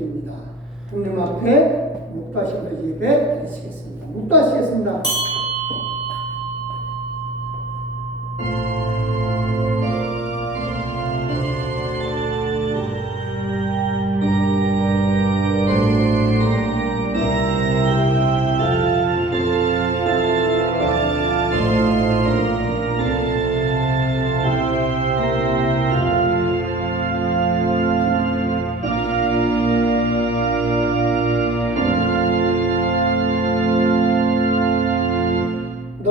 입니다. 성령 앞에 묵도하신 그 예배 드리시겠습니다. 묵도하시겠습니다.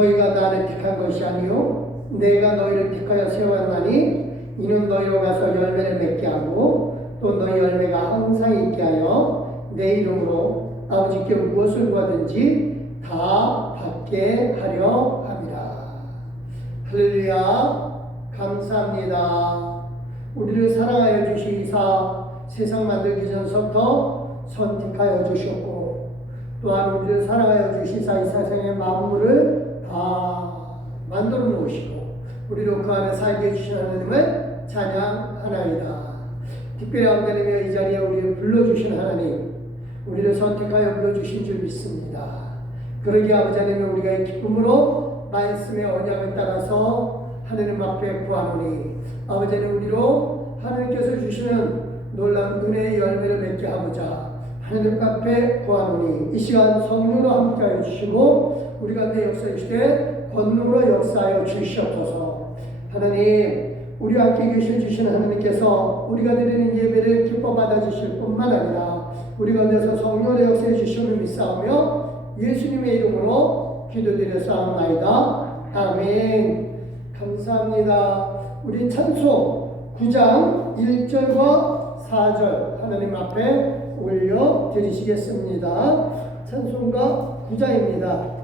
너희가 나를 택한 것이 아니요 내가 너희를 택하여 세웠나니 이는 너희로 가서 열매를 맺게 하고 또 너희 열매가 항상 있게 하여 내 이름으로 아버지께 무엇을 구하든지 다 받게 하려 함이라. 할렐루야. 감사합니다. 우리를 사랑하여 주시사 세상 만들기 전부터 선택하여 주셨고 또한 우리를 사랑하여 주시사 이 세상의 만물을 다 만들어 놓으시고 우리로 그 안에 살게 해주신 하나님을 찬양하나이다. 특별히 하나님여 이 자리에 우리를 불러주신 하나님, 우리를 선택하여 불러주신 줄 믿습니다. 그러기에 아버지 하나님 우리가 이 기쁨으로 말씀의 언약을 따라서 하나님 앞에 구하노니 아버지 하나님 우리로 하나님께서 주시는 놀라운 은혜의 열매를 맺게 하고자 하나님 앞에 구하노니 이 시간 성령으로 함께하여 주시고 우리 가운데 역사해 주시되 권능으로 역사하여 주시옵소서. 하나님 우리 함께 주시는 하나님께서 우리가 드리는 예배를 기뻐 받아주실 뿐만 아니라 우리 가운데서 성령으로 역사해 주심을 믿사오며 예수님의 이름으로 기도드렸사옵나이다. 아멘. 감사합니다. 우리 찬송 9장 1절과 4절 하나님 앞에 올려드리시겠습니다. 찬송가 9장입니다.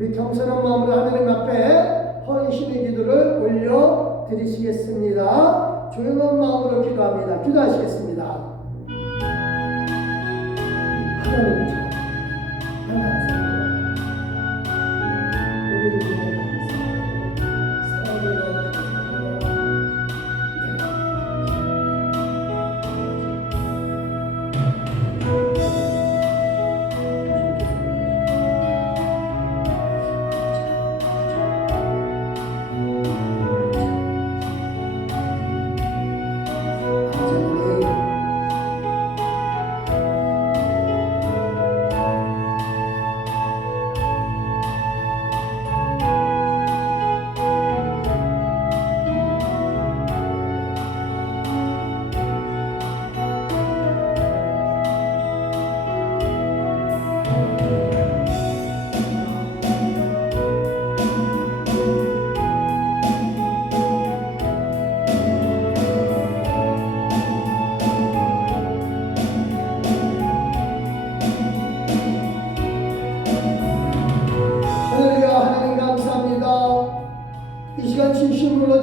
우리 겸손한 마음으로 하나님 앞에 헌신의 기도를 올려 드리시겠습니다. 조용한 마음으로 기도합니다. 기도하시겠습니다. 하나님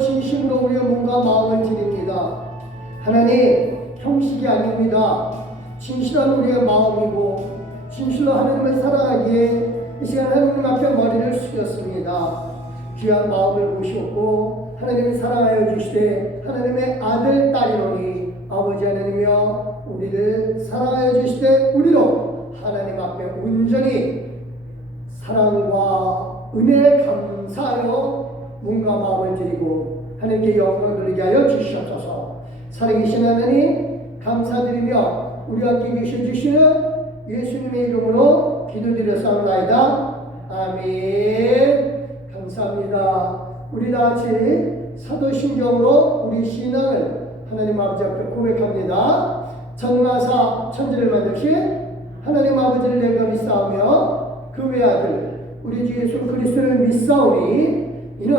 진심으로 우리의 몸과 마음을 드립니다. 하나님, 형식이 아닙니다. 진실한 우리의 마음이고 진실로 하나님을 사랑하기에 이 시간 하나님 앞에 머리를 숙였습니다. 귀한 마음을 모셨고 하나님을 사랑하여 주시되 하나님의 아들, 딸이로니 아버지 하나님이여 우리를 사랑하여 주시되 우리로 하나님 앞에 온전히 사랑과 은혜에 감사하여 몸과 마음을 드리고 하나님께 영광을 돌리게 하여 주시옵소서. 살아계신 하나님 감사드리며 우리와 함께 계셔주시는 예수님의 이름으로 기도드렸사옵나이다. 아멘. 감사합니다. 우리 다같이 사도신경으로 우리 신앙을 하나님 아버지 앞에 고백합니다. 전능하사 천지를 만드신 하나님 아버지를 내가 믿사오며 그 외아들 우리 주 예수 그리스도를 믿사오니 이는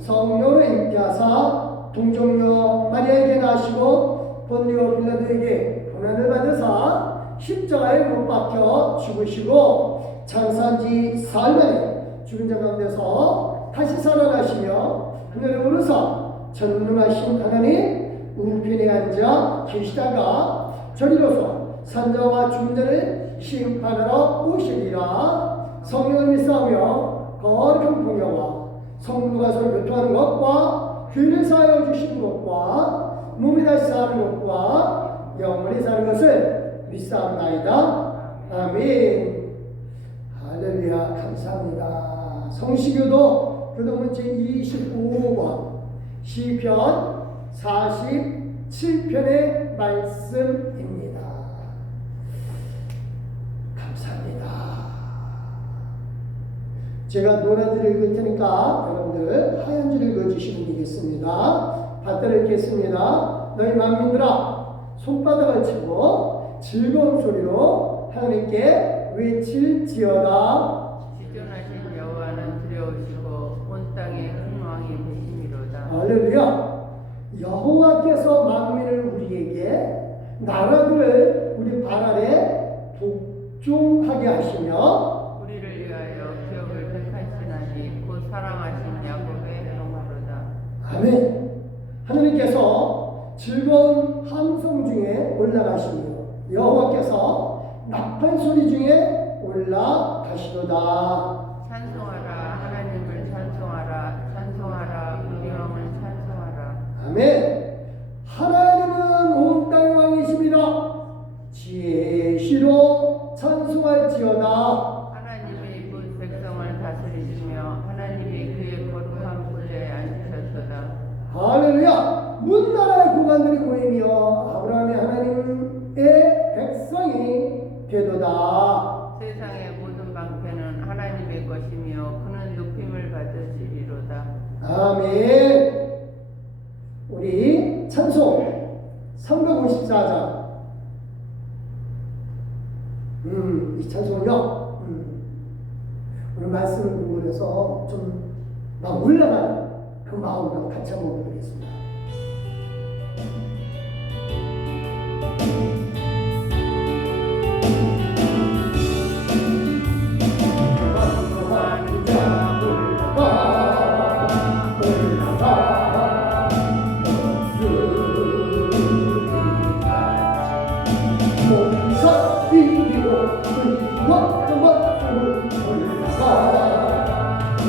성령으로 잉태하사 동정녀 마리아에게 나시고 본디오 빌라도에게 고난을 받으사 십자가에 못 박혀 죽으시고 장사한 지 사흘 만에 죽은 자 가운데서 다시 살아나시며 하늘에 오르사 전능하신 하나님 우편에 앉아 계시다가 저리로서 산자와 죽은 자를 심판하러 오시리라. 성령을 믿사오며 거룩한 공여와 성도가 서로 교통하는 것과 교회를 사하여 주시는 것과 몸이 다시 사는 것과 영원히 사는 것을 믿사옵나이다. 아멘. 할렐루야. 감사합니다. 성시교도 교도문제 25번 시편 47편의 말씀입니다. 감사합니다. 제가 노란 줄 읽을 테니까 여러분들 하얀 줄 읽어주시면 되겠습니다. 받들어 읽겠습니다. 너희 만민들아 손바닥을 치고 즐거운 소리로 하나님께 외칠지어다. 지존하신 여호와는 두려우시고 온 땅의 흥왕이 되심이로다. 할렐루야. 여호와께서 만민을 우리에게 나라들을 우리 발 아래 복종하게 하시며 우리를 위하여 기업을 택하시나니 곧 사랑하신 야곱의 영화로다. 아멘. 하나님께서 즐거운 함성 중에 올라가시며 여호와께서 나팔 소리 중에 올라가시도다. 찬송하라 하나님을 찬송하라 찬송하라 우리 왕을 찬송하라. 아멘. 하나님은 온 땅의 왕이십니다. 지혜시로 찬송할지어다. 하나님이 곧 백성을 다스리시며 하나님이 그의 거룩한 보좌에 앉으셨도다. 할렐루야. 문나라의 고관들이 모이며 아브라함의 하나님의 백성이 되도다. 세상의 모든 방패는 하나님의 것이며 그는 높임을 받으시리로다. 아멘. 우리 찬송 354장. 이 찬송은요, 오늘 말씀을 공부해서 좀 막 올라가는 그 마음으로 같이 한번 보겠습니다.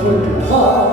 올라가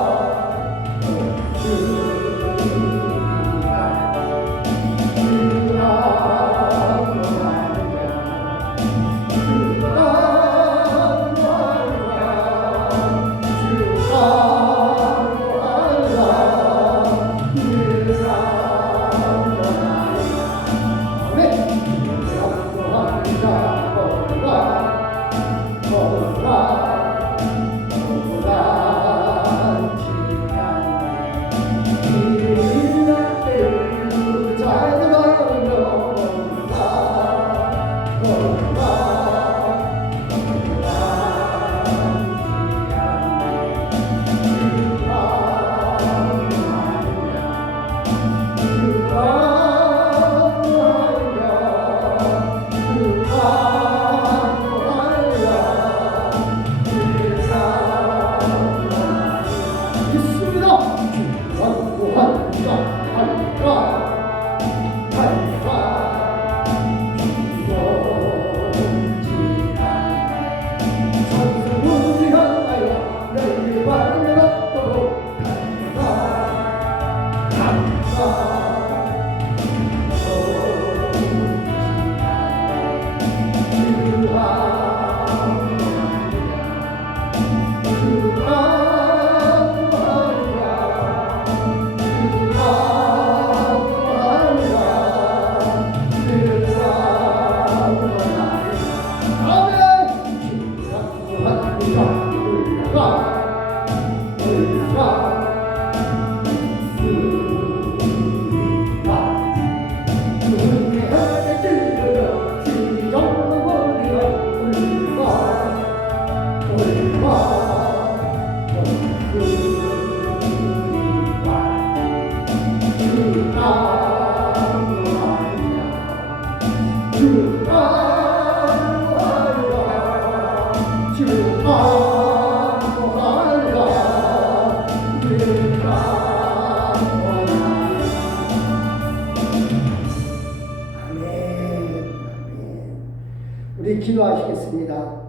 우리 기도하시겠습니다.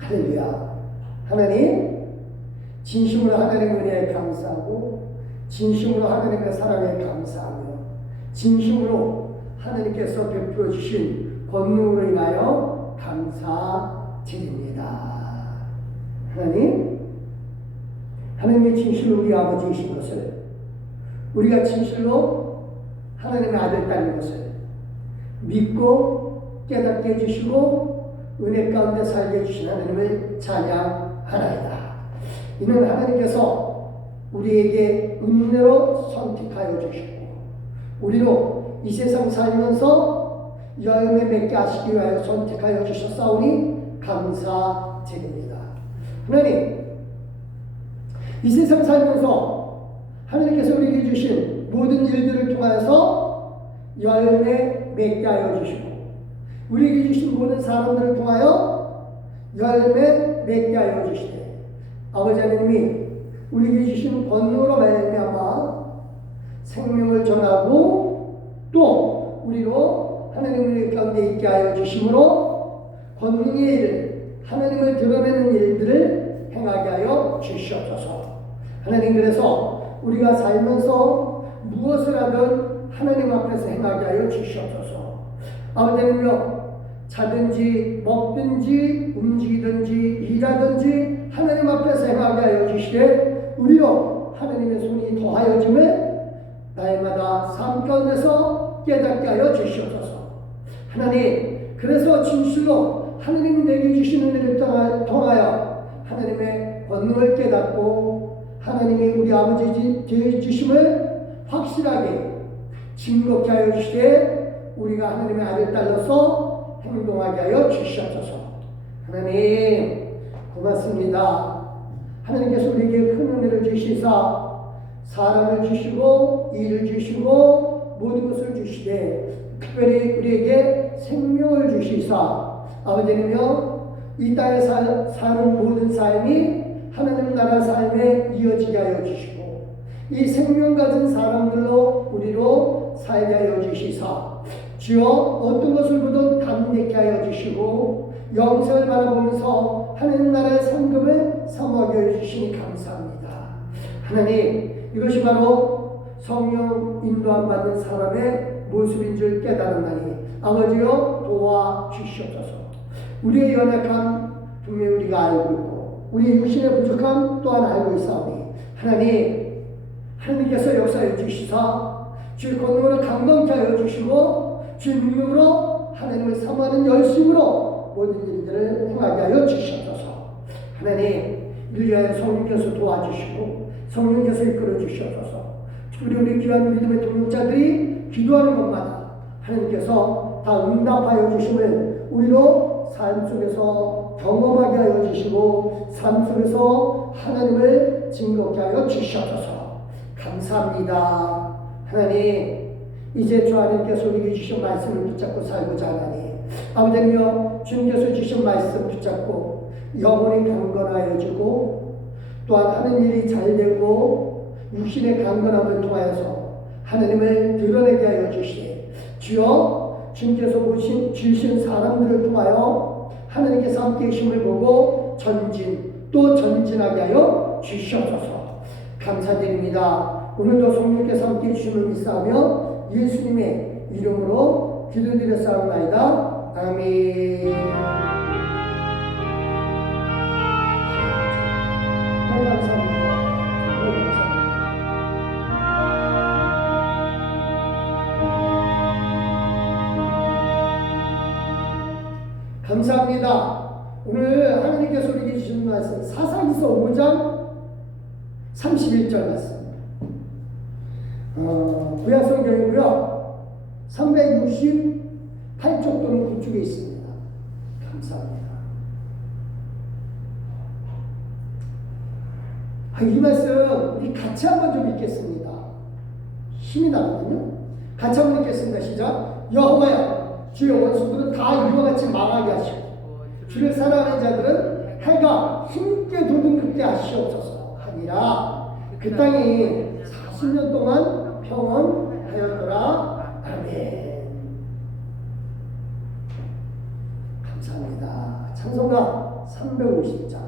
할렐루야. 하나님, 진심으로 하나님의 은혜에 감사하고 진심으로 하나님의 사랑에 감사하며 진심으로 하나님께서 베풀어 주신 권능으로 인하여 감사드립니다. 하나님의 진실로 우리 아버지이신 것을, 우리가 진실로 하나님의 아들, 딸인 것을 믿고 깨닫게 해주시고 은혜 가운데 살게 해주신 하나님을 찬양하나이다. 이는 하나님께서 우리에게 은혜로 선택하여 주시고 우리로 이 세상 살면서 열매 맺게 하시기 위하여 선택하여 주셨사오니 감사드립니다. 하나님, 이 세상 살면서 하나님께서 우리에게 주신 모든 일들을 통하여서 열매 맺게 하여 주시고 우리에게 주신 모든 사람들을 통하여 열매 맺게 하여 주시되 아버지 하나님이 우리에게 주신 권능으로 말미암아 생명을 전하고 또 우리로 하나님의 가운데 있게 하여 주심으로 권능의 일, 하나님을 드러내는 일들을 행하게 하여 주시옵소서. 하나님, 그래서 우리가 살면서 무엇을 하든 하나님 앞에서 행하게 하여 주시옵소서. 아버지 하나님요, 자든지 먹든지 움직이든지 일하든지 하나님 앞에서 행하게 하여 주시되 우리로 하나님의 손이 더하여짐을 날마다 삶 가운데서 깨닫게 하여 주시옵소서. 하나님, 그래서 진실로 하나님이 내게 주시는 은혜를 통하여 하나님의 권능을 깨닫고 하나님이 우리 아버지 되어주심을 확실하게 증거케 하여 주시되 우리가 하나님의 아들, 딸로서 행동하게 하여 주시옵소서. 하나님, 고맙습니다. 하나님께서 우리에게 큰 은혜를 주시사 사람을 주시고 일을 주시고 모든 것을 주시되 특별히 우리에게 생명을 주시사 아버지는요, 이 땅에 사는 모든 삶이 하나님 나라 삶에 이어지게 하여 주시고 이 생명 가진 사람들로 우리로 살게 하여 주시사 주여 어떤 것을 보든 감격케 하여 주시고 영생을 바라보면서 하나님 나라의 상급을 사모하게 해주시니 감사합니다. 하나님, 이것이 바로 성령 인도함 받는 사람의 모습인 줄 깨달았나니 아버지여 도와주시옵소서. 우리의 연약함 분명히 우리가 알고 있고 우리의 육신의 부족함 또한 알고 있사오니 하나님께서 역사해 주시사 주의 권능으로 강건케 하여 주시고 주의 능력으로 하나님을 사모하는 열심으로 모든 일들을 행하게 하여 주시옵소서. 하나님, 인류의 성령께서 도와주시고 성령께서 이끌어 주시옵소서. 특별히 우리 귀한 믿음의 동역자들이 기도하는 것마다 하나님께서 다 응답하여 주심을 우리로 삶 속에서 경험하게 하여 주시고 삶 속에서 하나님을 증거케 하여 주시옵소서. 감사합니다. 하나님, 이제 주 하나님께서 우리에게 주신 말씀을 붙잡고 살고자 하나니 아버지여 주님께서 주신 말씀 붙잡고 영혼이 강건하여지고 또한 하는 일이 잘되고 육신의 강건함을 통하여서 하나님을 드러내게 하여 주시되 주여 주님께서 주신 사람들을 통하여 하나님께서 함께 계심을 보고 또 전진하게 하여 주시옵소서. 감사드립니다. 오늘도 성령께서 함께 해주심을 믿사하며 예수님의 이름으로 기도드렸사옵나이다. 아멘. 감사합니다. 감사합니다. 오늘 하나님께서 우리에게 주신 말씀 사사기서 5장 31절 말씀. 구약성경이고요. 368쪽 또는 9쪽에 있습니다. 감사합니다. 이 말씀 우리 같이 한번 좀 읽겠습니다. 힘이 나거든요. 같이 한번 읽겠습니다. 시작. 여호와여 주의 원수들은 다 이와 같이 망하게 하시고 주를 사랑하는 자들은 해가 힘있게 돋는 그때 하시옵소서 하니라. 그 땅이 40년 동안 평온하였더라. 아멘. 감사합니다. 찬송가 350장.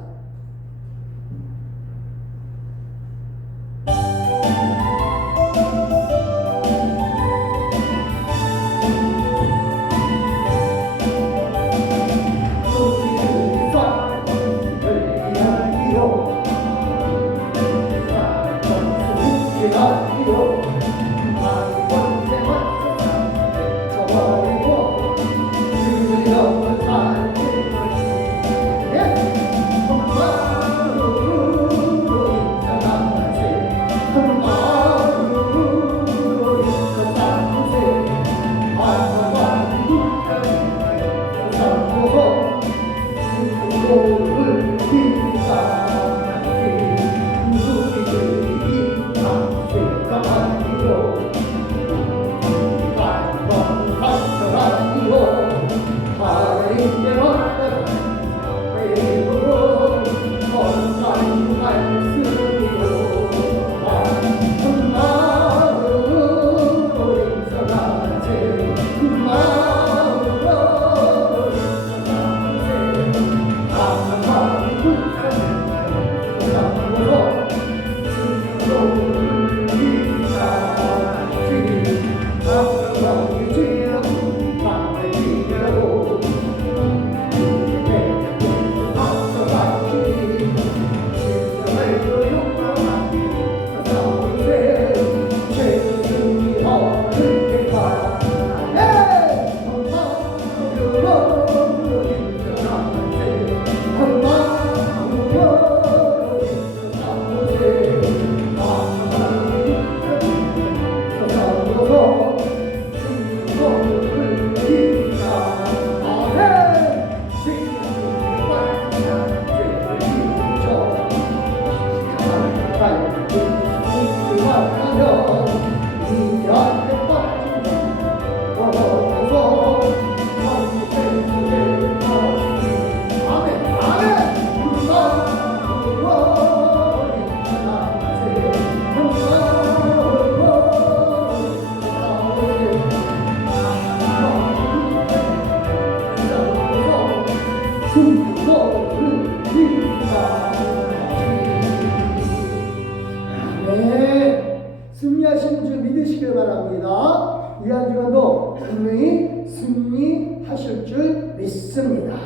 승리하시는 줄 믿으시길 바랍니다. 이 한 주간도 분명히 승리하실 줄 믿습니다.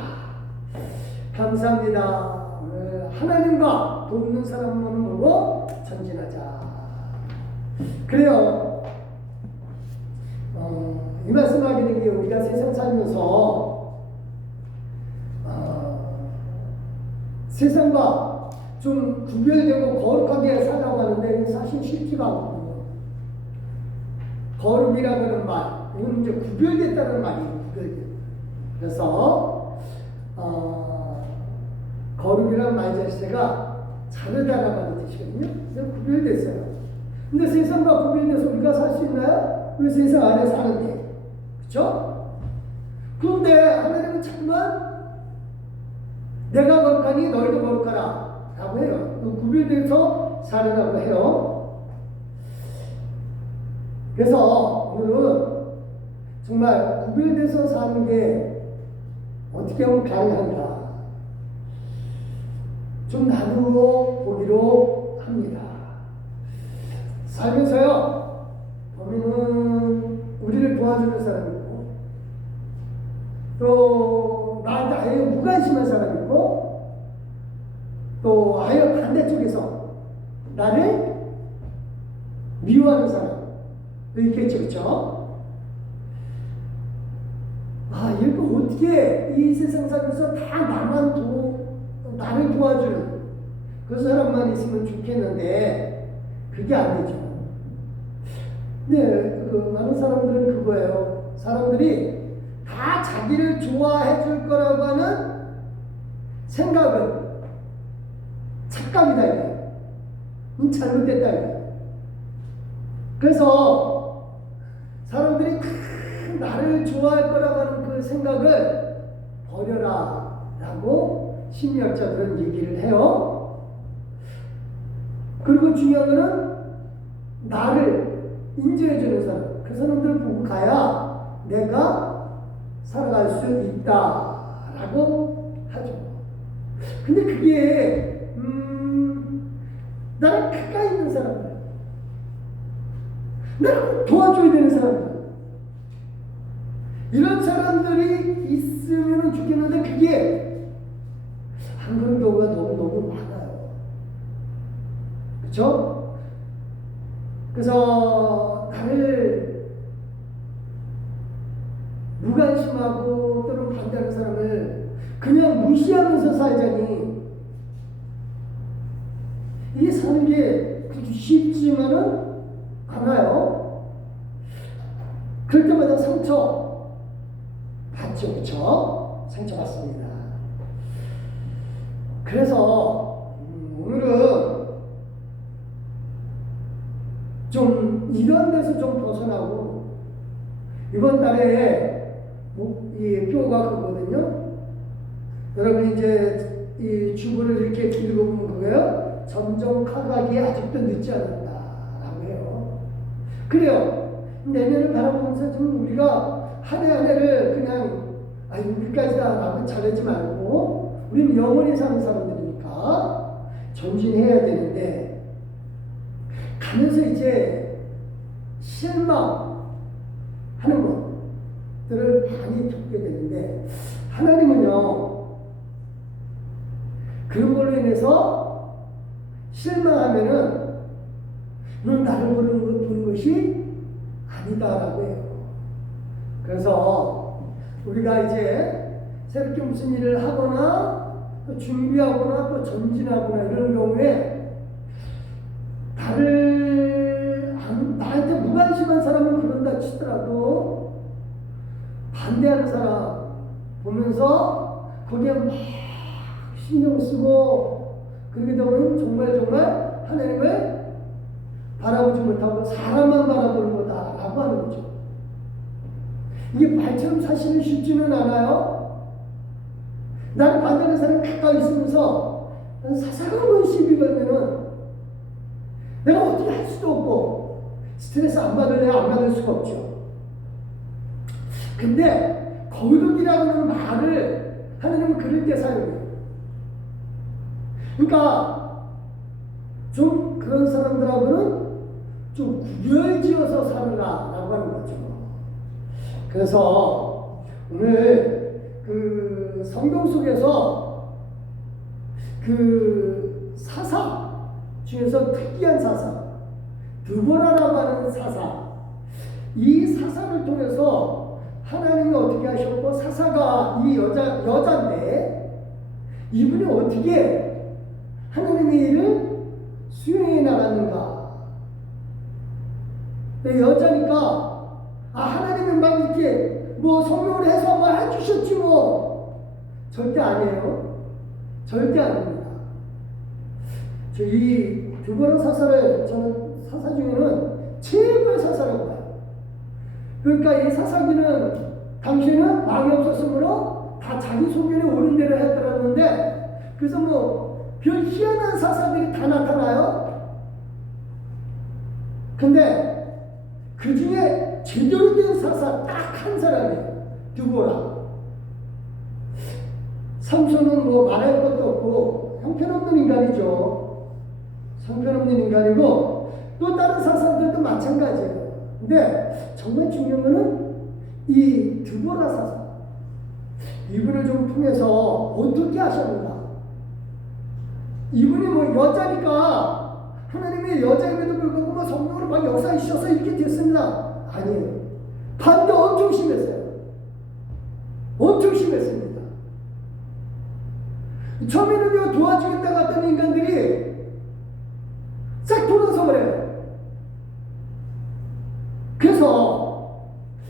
감사합니다. 하나님과 돕는 사람만 보고 전진하자. 그래요. 이 말씀하게 된 게 우리가 세상 살면서 세상과 좀 구별되고 거룩하게 살아가고 하는데 사실 쉽지가 않거든요. 거룩이라는 말, 이건 이제 구별됐다는 말이에요. 구별됐. 그래서 거룩이라는 말 자체가 자르다라는 뜻이거든요. 그래서 구별됐어요. 근데 세상과 구별돼서 우리가 살 수 있나요? 우리 세상 안에 사는데, 그렇죠? 그런데 하나님은 참만 내가 거룩하니 너희도 거룩하라 라고 해요. 9일 돼서 살으라고 해요. 그래서 오늘은 정말 구별돼서 사는 게 어떻게 하면 가능한가 좀 나누어 보기로 합니다. 살면서요, 보면은 우리를 도와주는 사람이 있고, 또 나한테 아예 무관심한 사람이 있고, 또 아예 반대쪽에서 나를 미워하는 사람도 있겠죠, 그렇죠? 아, 이거 어떻게 이 세상 살면서 다 나를 도와주는 그 사람만 있으면 좋겠는데 그게 안 되죠. 근데 많은 사람들은 그거예요. 사람들이 다 자기를 좋아해 줄 거라고 하는 생각은 착각이다 이게. 잘못됐다 이게. 그래서 사람들이 다 나를 좋아할 거라고 하는 그 생각을 버려라 라고 심리학자들은 얘기를 해요. 그리고 중요한 거는 나를 인정해주는 사람, 그 사람들을 보고 가야 내가 살아갈 수 있다라고 하죠. 근데 그게 나랑 가까이 있는 사람들, 나를 도와줘야 되는 사람들, 이런 사람들이 있으면 좋겠는데 그게 안 그런 경우가 너무 많아요. 그렇죠? 그래서 나를 무관심하고 또는 반대하는 사람을 그냥 무시하면서 살자니 이게 사는 게 그렇게 쉽지만은 않아요. 그럴 때마다 상처 받죠, 그렇죠? 상처 받습니다. 그래서 오늘은 좀 이런 데서 좀 벗어나고 이번 달에 이 표가 그거거든요. 여러분 이제 이 주보를 이렇게 읽어보면 그거예요. 점점 커가기에 아직도 늦지 않았다라고 해요. 그래요. 내년을 바라보면서 좀 우리가 한 해 한 해를 그냥 여기까지다라고 잘하지 말고 우리는 영원히 사는 사람들이니까 전진해야 되는데 가면서 이제 실망하는 것들을 많이 겪게 되는데 하나님은요 그런 걸로 인해서 실망하면은 넌 나를 보는 것이 아니다라고 해요. 그래서 우리가 이제 새롭게 무슨 일을 하거나 또 준비하거나 또 전진하거나 이런 경우에 나한테 무관심한 사람은 그런다 치더라도 반대하는 사람 보면서 거기에 막 신경 쓰고 그러게 되면 정말 하나님을 바라보지 못하고 사람만 바라보는 거다라고 하는 거죠. 이게 말처럼 사실은 쉽지는 않아요. 나는 반대하는 사람이 가까이 있으면서 사사로운 건 시비 걸면은 내가 어떻게 할 수도 없고 스트레스 안 받을 수가 없죠. 근데 거룩이라는 말을 하나님은 그럴 때 사용해요. 그러니까 좀 그런 사람들하고는 좀 구별지어서 살아라라고 하는 거죠. 그래서 오늘 그 성경 속에서 그 사사 중에서 특이한 사사, 드보라라고 하는 사사, 이 사사를 통해서 하나님이 어떻게 하셨고 사사가 이 여자인데 이분이 어떻게 하나님의 일을 수행해 나갔는가? 여자니까 하나님은 막 이렇게 성경을 해서 해주셨지 절대 아니에요. 절대 아닙니다. 이 드보라 사사를 저는 사사 중에는 최고의 사사라고 봐요. 그러니까 이 사사기는 당시에는 왕이 없었으므로 다 자기 소견에 옳은 대로 했더라는데 그래서 별 희한한 사사들이 다 나타나요. 근데 그 중에 제대로 된 사사 딱 한 사람이에요. 드보라. 삼손은 뭐 말할 것도 없고 형편없는 인간이죠. 형편없는 인간이고 또 다른 사사들도 마찬가지예요. 근데 정말 중요한 거는 이 드보라 사사. 이분을 좀 통해서 어떻게 하셨는가? 이분이 뭐 여자니까 하나님의 여자임에도 불구하고 뭐 성령으로 막 역사에 주셔서 이렇게 됐습니다. 아니에요. 반대 엄청 심했어요. 엄청 심했습니다. 처음에는 도와주겠다고 했던 인간들이 싹 돌아서 그래요. 그래서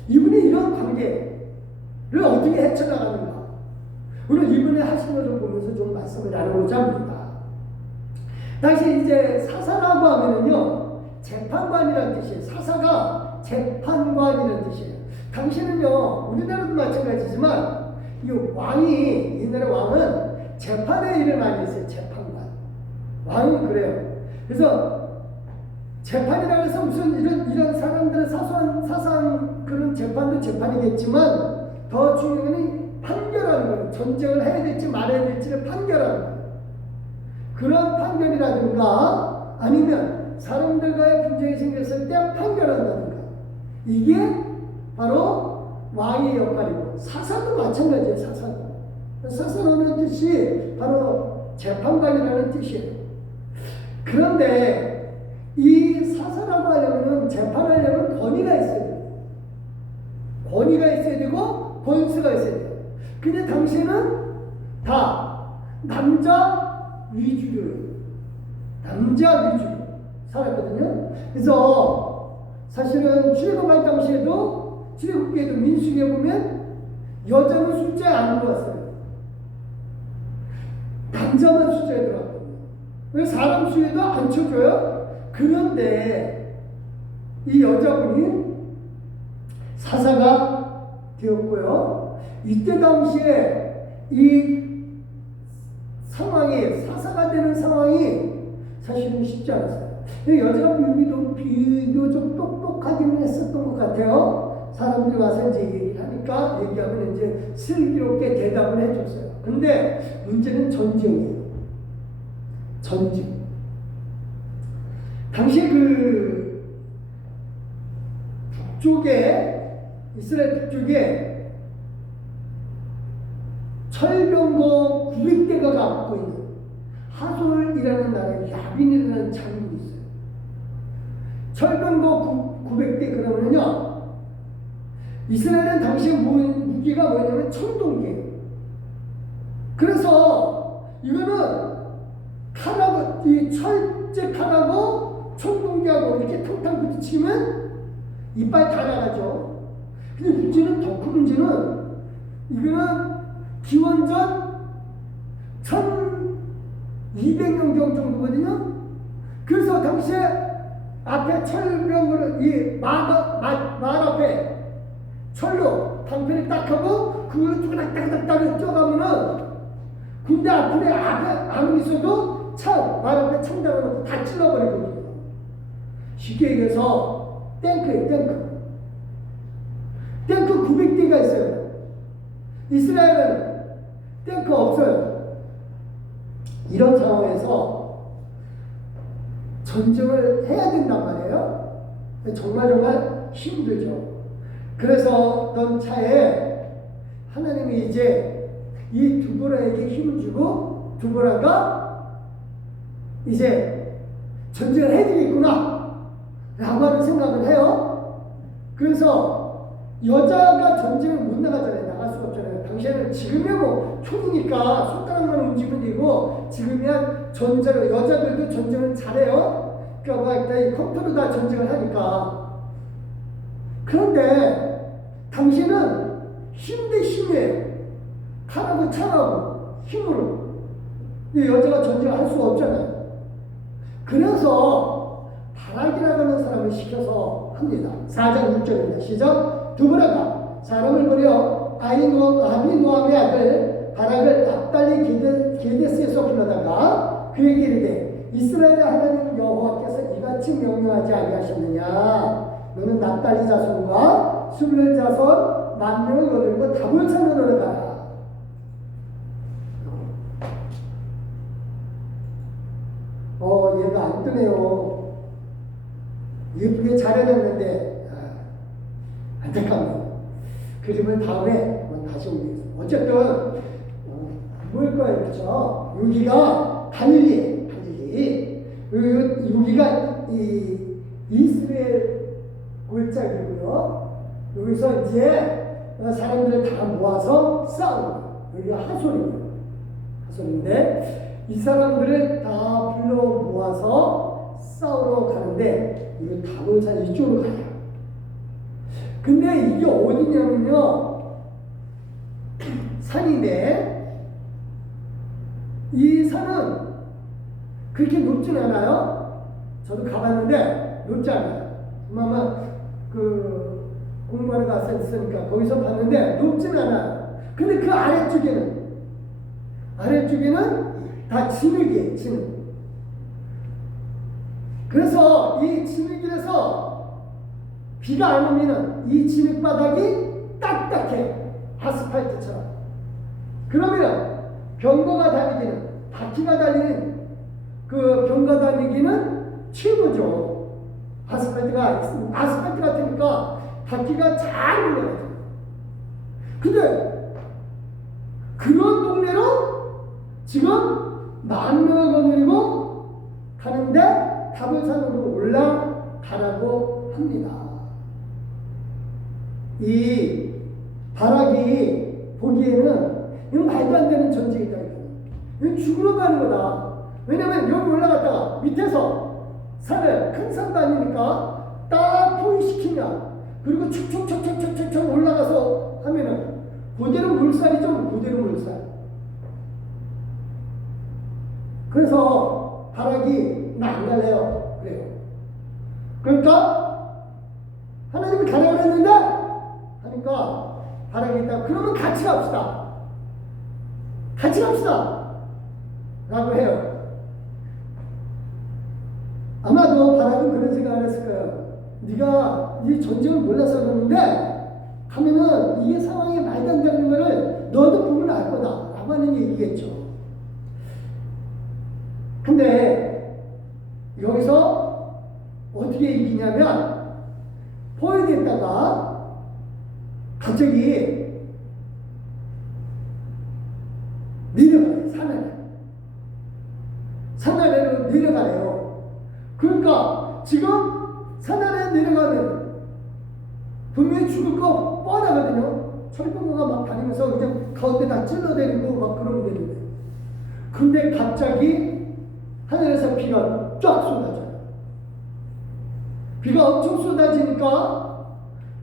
이분이 이런 관계를 어떻게 헤쳐나가는가? 오늘 이분이 하신 것을 보면서 좀 말씀을 나누고자 합니다. 당시 이제 사사라고 하면은요, 재판관이라는 뜻이에요. 사사가 재판관이라는 뜻이에요. 당시는요, 우리나라도 마찬가지지만, 이 왕이, 옛날에 왕은 재판의 일을 많이 했어요. 재판관. 왕은 그래요. 그래서 재판이라고 해서 무슨 이런 사람들은 사소한 그런 재판도 재판이겠지만, 더 중요한 건 판결하는 거예요. 전쟁을 해야 될지 말아야 될지를 판결하는 거예요. 그런 판결이라든가 아니면 사람들과의 분쟁이 생겼을 때 판결한다든가 이게 바로 왕의 역할이고 사사도 마찬가지예요. 사사라는 뜻이 바로 재판관이라는 뜻이에요. 그런데 이 사사라고 하려면 재판하려면 권위가 있어야 돼요. 권위가 있어야 되고 권수가 있어야 돼요. 근데 당시에는 다 남자 위주로 살았거든요. 그래서 사실은 출애굽할 당시에도 출애굽기에도 민수기에 보면 여자는 숫자에 안 들어왔어요. 남자만 숫자에 들어왔거든요. 왜 사람 수에도 안 쳐줘요? 그런데 이 여자분이 사사가 되었고요. 이때 당시에 이 상황이 사사가 되는 상황이 사실은 쉽지 않았어요. 여자가 비교적 똑똑하기는 했었던 것 같아요. 사람들이 와서 이제 얘기를 하니까 얘기하면 이제 슬기롭게 대답을 해줬어요. 근데 문제는 전쟁이에요. 전쟁. 당시 그 북쪽에 이스라엘 북쪽에 철병거 900대가 갖고 있는 하솔이라는 나라의 야빈이라는 장군이 있어요. 철병거 900대 그러면요, 이스라엘은 당시 무기가 뭐냐면 청동기예요. 그래서 이거는 칼하고 이 철제 칼하고 청동기하고 이렇게 탕탕 부딪히면 이빨 다 나가죠. 근데 문제는 더 큰 문제는 이거는 기원전 1200년 정도거든요. 그래서 당시에 앞에 철병으로 이 말 앞에 철로 방패를 딱 하고 그걸 뚜그닥 쪄가면은 군대 앞에 안 있어도 말 앞에 창 달아놓고 다 찔러버리거든요. 쉽게 얘기해서 탱크예요. 탱크 900대가 있어요. 이스라엘은 탱크 없어요. 이런 상황에서 전쟁을 해야 된단 말이에요. 정말 힘들죠. 그래서 어떤 차에 하나님이 이제 이 드보라에게 힘을 주고 드보라가 이제 전쟁을 해야되겠구나 라고 하는 생각을 해요. 그래서 여자가 전쟁을 못 나가잖아요. 나갈 수가 없잖아요. 당시에는 지금이야 뭐 총이니까 손가락만 움직이면 되고 지금이야 여자들도 전쟁을 잘해요. 그러니까 이 컴퓨터로 다 전쟁을 하니까. 그런데 당시는 힘 대 힘이에요. 칼하고 창하고 힘으로. 근데 여자가 전쟁을 할 수가 없잖아요. 그래서 바락이라고 하는 사람을 시켜서 합니다. 4장 6절입니다. 시작. 드보라가 사람을 버려 아비노함의 아들 바락을 납달리 게데스에서 불러다가 그에게 이르되 이스라엘의 하나님 여호와께서 이같이 명령하지 아니하셨느냐. 너는 납달리 자손과 스불론 자손 만명을 거두고 다볼산으로 가라. 얘가 안 뜨네요. 예쁘게 잘해냈는데 안타깝네요. 그림을 다음에 다시 옮기겠습니다. 어쨌든 뭐일 거예요, 그렇죠? 여기가 갈릴리. 여기가 이 이스라엘 골짜기고요. 여기서 이제 사람들을 다 모아서 싸우는 여기가 하솔이고요. 하솔인데 이 사람들을 다 불러 모아서 싸우러 가는데 이거 다볼산 이쪽으로 가요. 근데 이게 어디냐면요, 산인데 이 산은 그렇게 높진 않아요. 저도 가봤는데 높지 않아요. 아마 그 공부하러 갔으니까 거기서 봤는데 높진 않아요. 근데 그 아래쪽에는 다 진흙이에요. 진흙. 그래서 이 진흙이라서 비가 안 오면은 이 진흙 바닥이 딱딱해. 아스팔트처럼. 그러면 병거가 다니기는, 바퀴가 달리는 그 병거 다니기는 최고죠. 아스팔트 같으니까 바퀴가 잘 올라가죠. 근데 그런 동네로 지금 만명을 거느리고 가는데 다볼산으로 올라가라고 합니다. 이 바락이 보기에는 이건 말도 안 되는 전쟁이다. 이건 죽으러 가는 거다. 왜냐면 여기 올라갔다가 밑에서 산을, 큰 산도 아니니까 딱 포위시키냐, 그리고 축축축축축축 올라가서 하면은 그대로 물살이죠. 그대로 물살. 그래서 바락이 나 안 갈래요. 그래요. 그러니까 하나님이 가라고 했는데 하니까 바락이 있다. 그러면 같이 갑시다. 같이 갑시다. 라고 해요. 아마도 바락은 그런 생각을 했을 거예요. 네가 이 전쟁을 몰라서 그러는데 하면은 이게 상황이 말도 안 되는 거를 너도 보면 알 거다. 라고 하는 얘기겠죠. 근데 여기서 어떻게 이기냐면 포위됐다가 갑자기 내려가요. 산 아래로 내려가요. 그러니까 지금 산 아래 내려가면 분명히 죽을 거 뻔하거든요. 철병거가 막 다니면서 그냥 가운데 다 찔러대리고 막 그러면 되는데, 근데 갑자기 하늘에서 비가 쫙 쏟아져요. 비가 엄청 쏟아지니까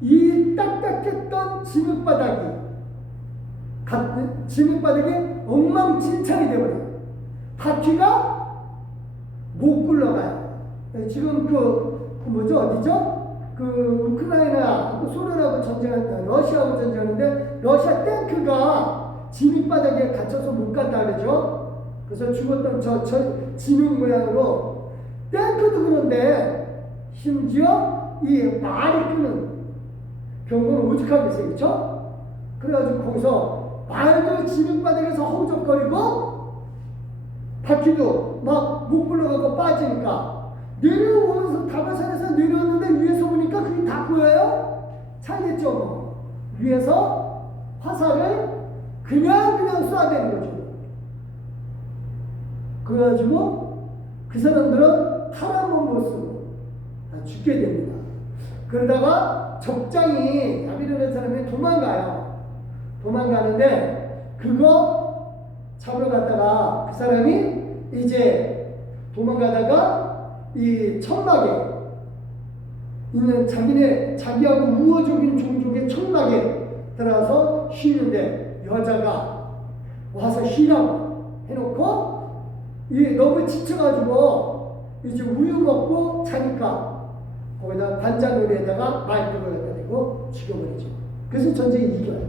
이 딱딱했던 진흙바닥이 엉망진창이 되어버려요. 바퀴가 못 굴러가요. 지금 어디죠? 우크라이나, 소련하고 전쟁한다. 러시아하고 전쟁하는데 러시아 탱크가 진흙바닥에 갇혀서 못 간다 그러죠. 그래서 죽었던 저 진흙 모양으로 탱크도 그런데 심지어 이 말이 끄는 병거는 오죽하게 생겼죠? 그래가지고 거기서 말도 진흙바닥에서 허우적거리고 바퀴도 막 못 굴러가고 빠지니까 내려오면서 다발산에서 내려왔는데 위에서 보니까 그게 다 보여요? 잘겠죠 뭐. 위에서 화살을 그냥 쏴대는 거죠. 그래가지고 그 사람들은 칼 한 번 못 쓰고 다 죽게 됩니다. 그러다가 적장이 야비르는 사람이 도망가는데 그거 잡으러 갔다가 그 사람이 이제 도망가다가 이 천막에 있는 자기하고 우호적인 종족의 천막에 들어가서 쉬는데 여자가 와서 쉬라고 해놓고 너무 지쳐가지고 이제 우유 먹고 자니까 거기다 관자놀이에다가 말뚝을 갖다 대고 죽여버리죠. 그래서 전쟁이 이겨요.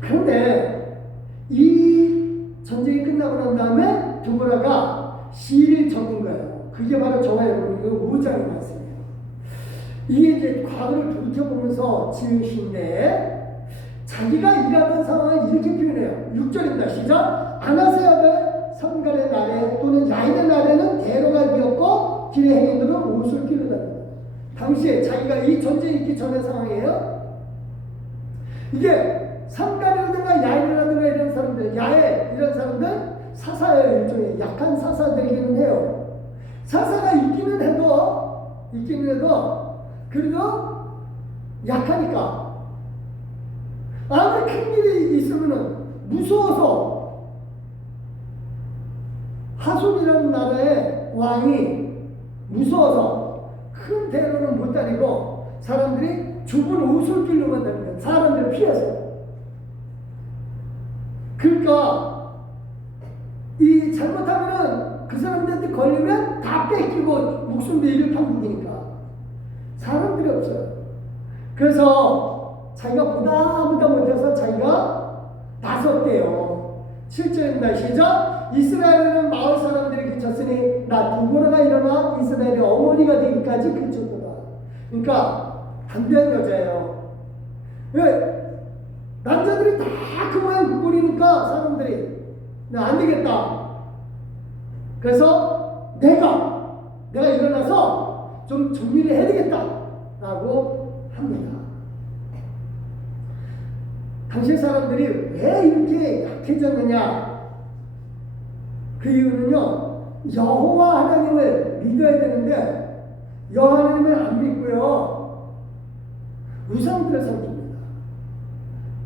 그런데 이 전쟁이 끝나고 난 다음에 드보라가 시를 적은 거예요. 그게 바로 저와 여러분의 5장의 말씀이에요. 이게 이제 과거를 돌이켜보면서 지은 시인데 자기가 일하던 상황을 이렇게 표현해요. 6절입니다. 시작. 아나세아의 성갈의 날에 또는 야인의 날에는 대로가 비었고 길의 행인들은 옷을 끼르다. 당시에 자기가 이 전쟁이 있기 전의 상황이에요. 이게 상갈이라든가 야인이라든가 이런 사람들, 야에 이런 사람들 사사예요. 일종의 약한 사사들이기는 해요. 사사가 있기는 해도 그래도 약하니까 아무리 큰 일이 있으면은 무서워서 하손이라는 나라의 왕이 무서워서 큰 대로는 못 다니고 사람들이 좁은 오솔길로만 다니는 사람들 피해서. 그러니까 이 잘못하면은 그 사람들한테 걸리면 다 뺏기고 목숨도 잃을 판국이니까 사람들이 없어요. 그래서 자기가 보다 못해서 자기가 나섰대요. 7절입니다. 시작. 이스라엘은 마을 사람들이 그쳤으니 나 두보라가 일어나 이스라엘의 어머니가 되기까지 그쳤도다. 그러니까 담대한 여자예요. 왜? 남자들이 다 그 모양 그 꼴이니까 사람들이 안 되겠다. 그래서 내가 일어나서 좀 정리를 해야 되겠다 라고 합니다. 당시 사람들이 왜 이렇게 약해졌느냐? 그 이유는요, 여호와 하나님을 믿어야 되는데 여호와 하나님을 안 믿고요 우상들을 섬깁니다.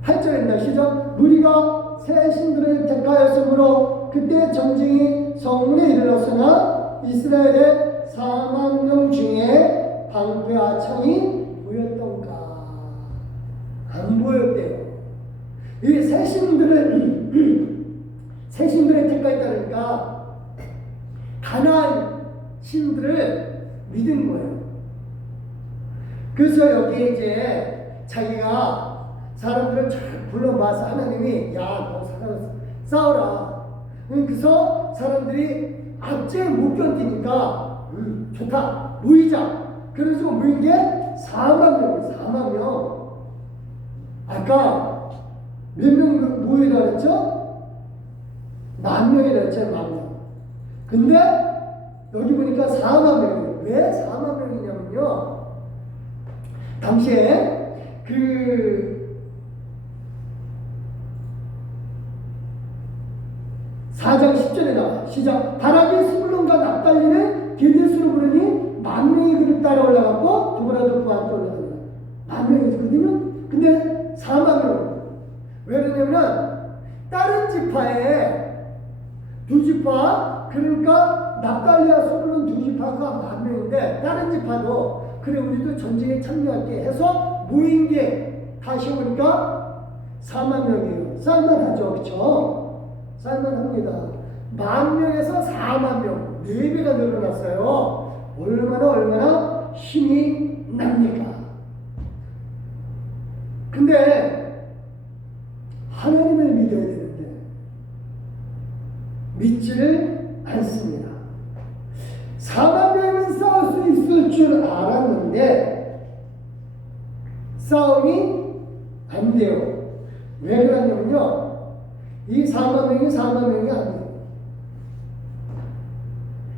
8절입니다. 시작. 무리가 새 신들을 택하였으므로 그때 전쟁이 성문에 이르렀으나 이스라엘의 4만 명 중에 방패와 창이 보였던가? 안 보였대요. 이 새 신들을 택하였다니까 가나안 신들을 믿은 거예요. 그래서 여기에 이제 자기가 사람들을 쫙 불러모아서 하나님이 야, 너 싸워라. 그래서 사람들이 압제에 못 견디니까 좋다. 모이자. 그래서 모인 게 4만 명이에요. 4만 명. 아까 몇 명 모이라 그랬죠? 10,000명이라 그랬죠. 10,000명. 근데 여기 보니까 4만 명이에요. 왜 4만 명이냐면요, 당시에 그 4장 10절에 나와요. 시작. 바락이 스불론과 납달리는 길데스로 부르니 10,000명이 그를 따라 올라갔고 두보라도 그 안에 올라갑니다. 10,000명이거든요. 근데 4만 명. 왜 그러냐면 다른 지파에 두 지파, 그러니까 납달리와 스불론 두 지파가 10,000명인데 다른 지파도 그래 우리도 전쟁에 참여할게 해서 모인 게 다시 보니까 4만 명이에요. 쌀만하죠, 그렇죠? 쌀만합니다. 10,000명에서 40,000명, 4배가 늘어났어요. 얼마나 힘이 납니까? 근데 하나님을 믿어야 되는데 믿지를 않습니다. 40,000명은 싸울 수 있을 줄 알았는데 싸움이 안 돼요. 왜 그러냐면요, 이 40,000명이 40,000명이 아니에요.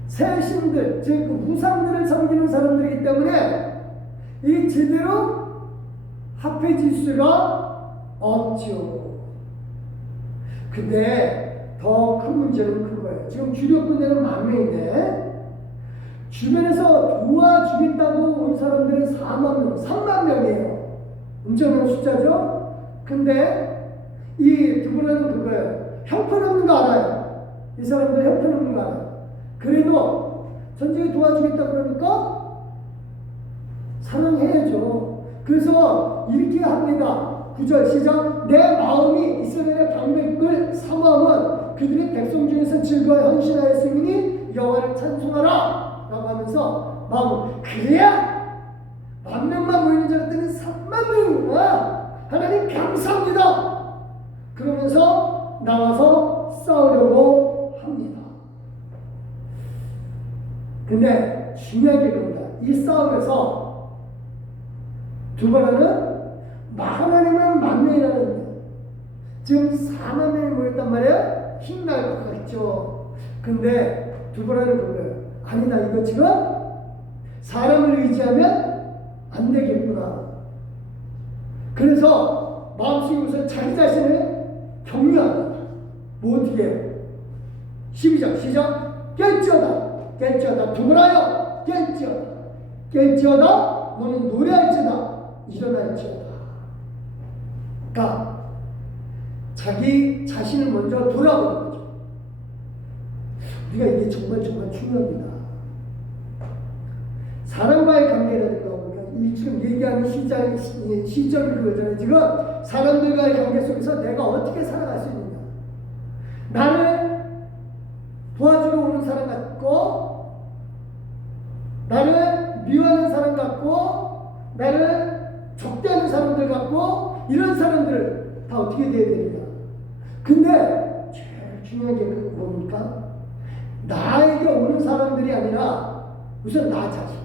새 신들, 즉 우상들을 섬기는 사람들이기 때문에 이 제대로 합해질 수가 없죠. 근데 더 큰 문제는 그거예요. 지금 주력군대는 10,000명인데 주변에서 도와주겠다고 온 사람들은 40,000명, 30,000명이에요. 엄청난 숫자죠? 근데 이 두보라는 그거예요. 형편없는 거 알아요. 이 사람들 형편없는 거 알아요. 그래도 전쟁에 도와주겠다 그러니까 사랑해야죠. 그래서 이렇게 합니다. 9절 시작. 내 마음이 이스라엘의 방백을 사모함은 그들의 백성 중에서 즐거워 헌신하였으니 여호와를 찬송하라 라고 하면서 마음, 그래야 10,000명만 모이는 줄 알았더니 30,000명이구나. 하나님 감사합니다. 그러면서 나와서 싸우려고 합니다. 근데 중요한 게 그겁니다. 이 싸움에서 두 번째는 하나님은 만명이라는 지금 4만 명이 모였단 말이에요. 힘날 것 같죠. 근데 두 번째는 그거예요. 아니다, 이거 지금 사람을 의지하면 안 되겠구나. 그래서 마음속에 우선 자기 자신을 격려합니다. 뭐 어떻게 해요? 12장 시작. 깰지어다 두고라여 깰지어다 너는 노래할지어다 일어날지어다. 그러니까 자기 자신을 먼저 돌아보는 거죠. 우리가 이게 정말 중요합니다. 사람과의 관계라는 거, 이 지금 얘기하는 시점이 그거잖아요. 지금 사람들과의 관계 속에서 내가 어떻게 살아갈 수 있느냐. 나를 도와주러 오는 사람 같고, 나를 미워하는 사람 같고, 나를 적대하는 사람들 같고, 이런 사람들을 다 어떻게 돼야 됩니까? 근데 제일 중요한 게 뭡니까? 나에게 오는 사람들이 아니라 우선 나 자신.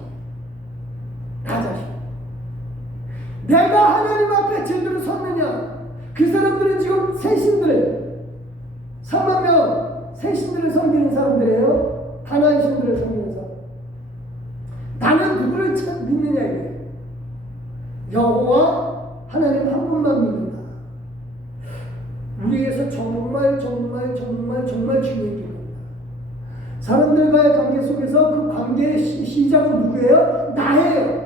내가 하나님 앞에 제대로 섰느냐? 그 사람들은 지금 새신들, 3만 명 새신들을 섬기는 사람들이에요. 하나의 신들을 섬기는 사람. 나는 누구를 믿느냐 이게. 여호와 하나님 한 분만 믿는다. 우리에게서 정말 중요한 게 사람들과의 관계 속에서 그 관계의 시작은 누구예요? 나예요.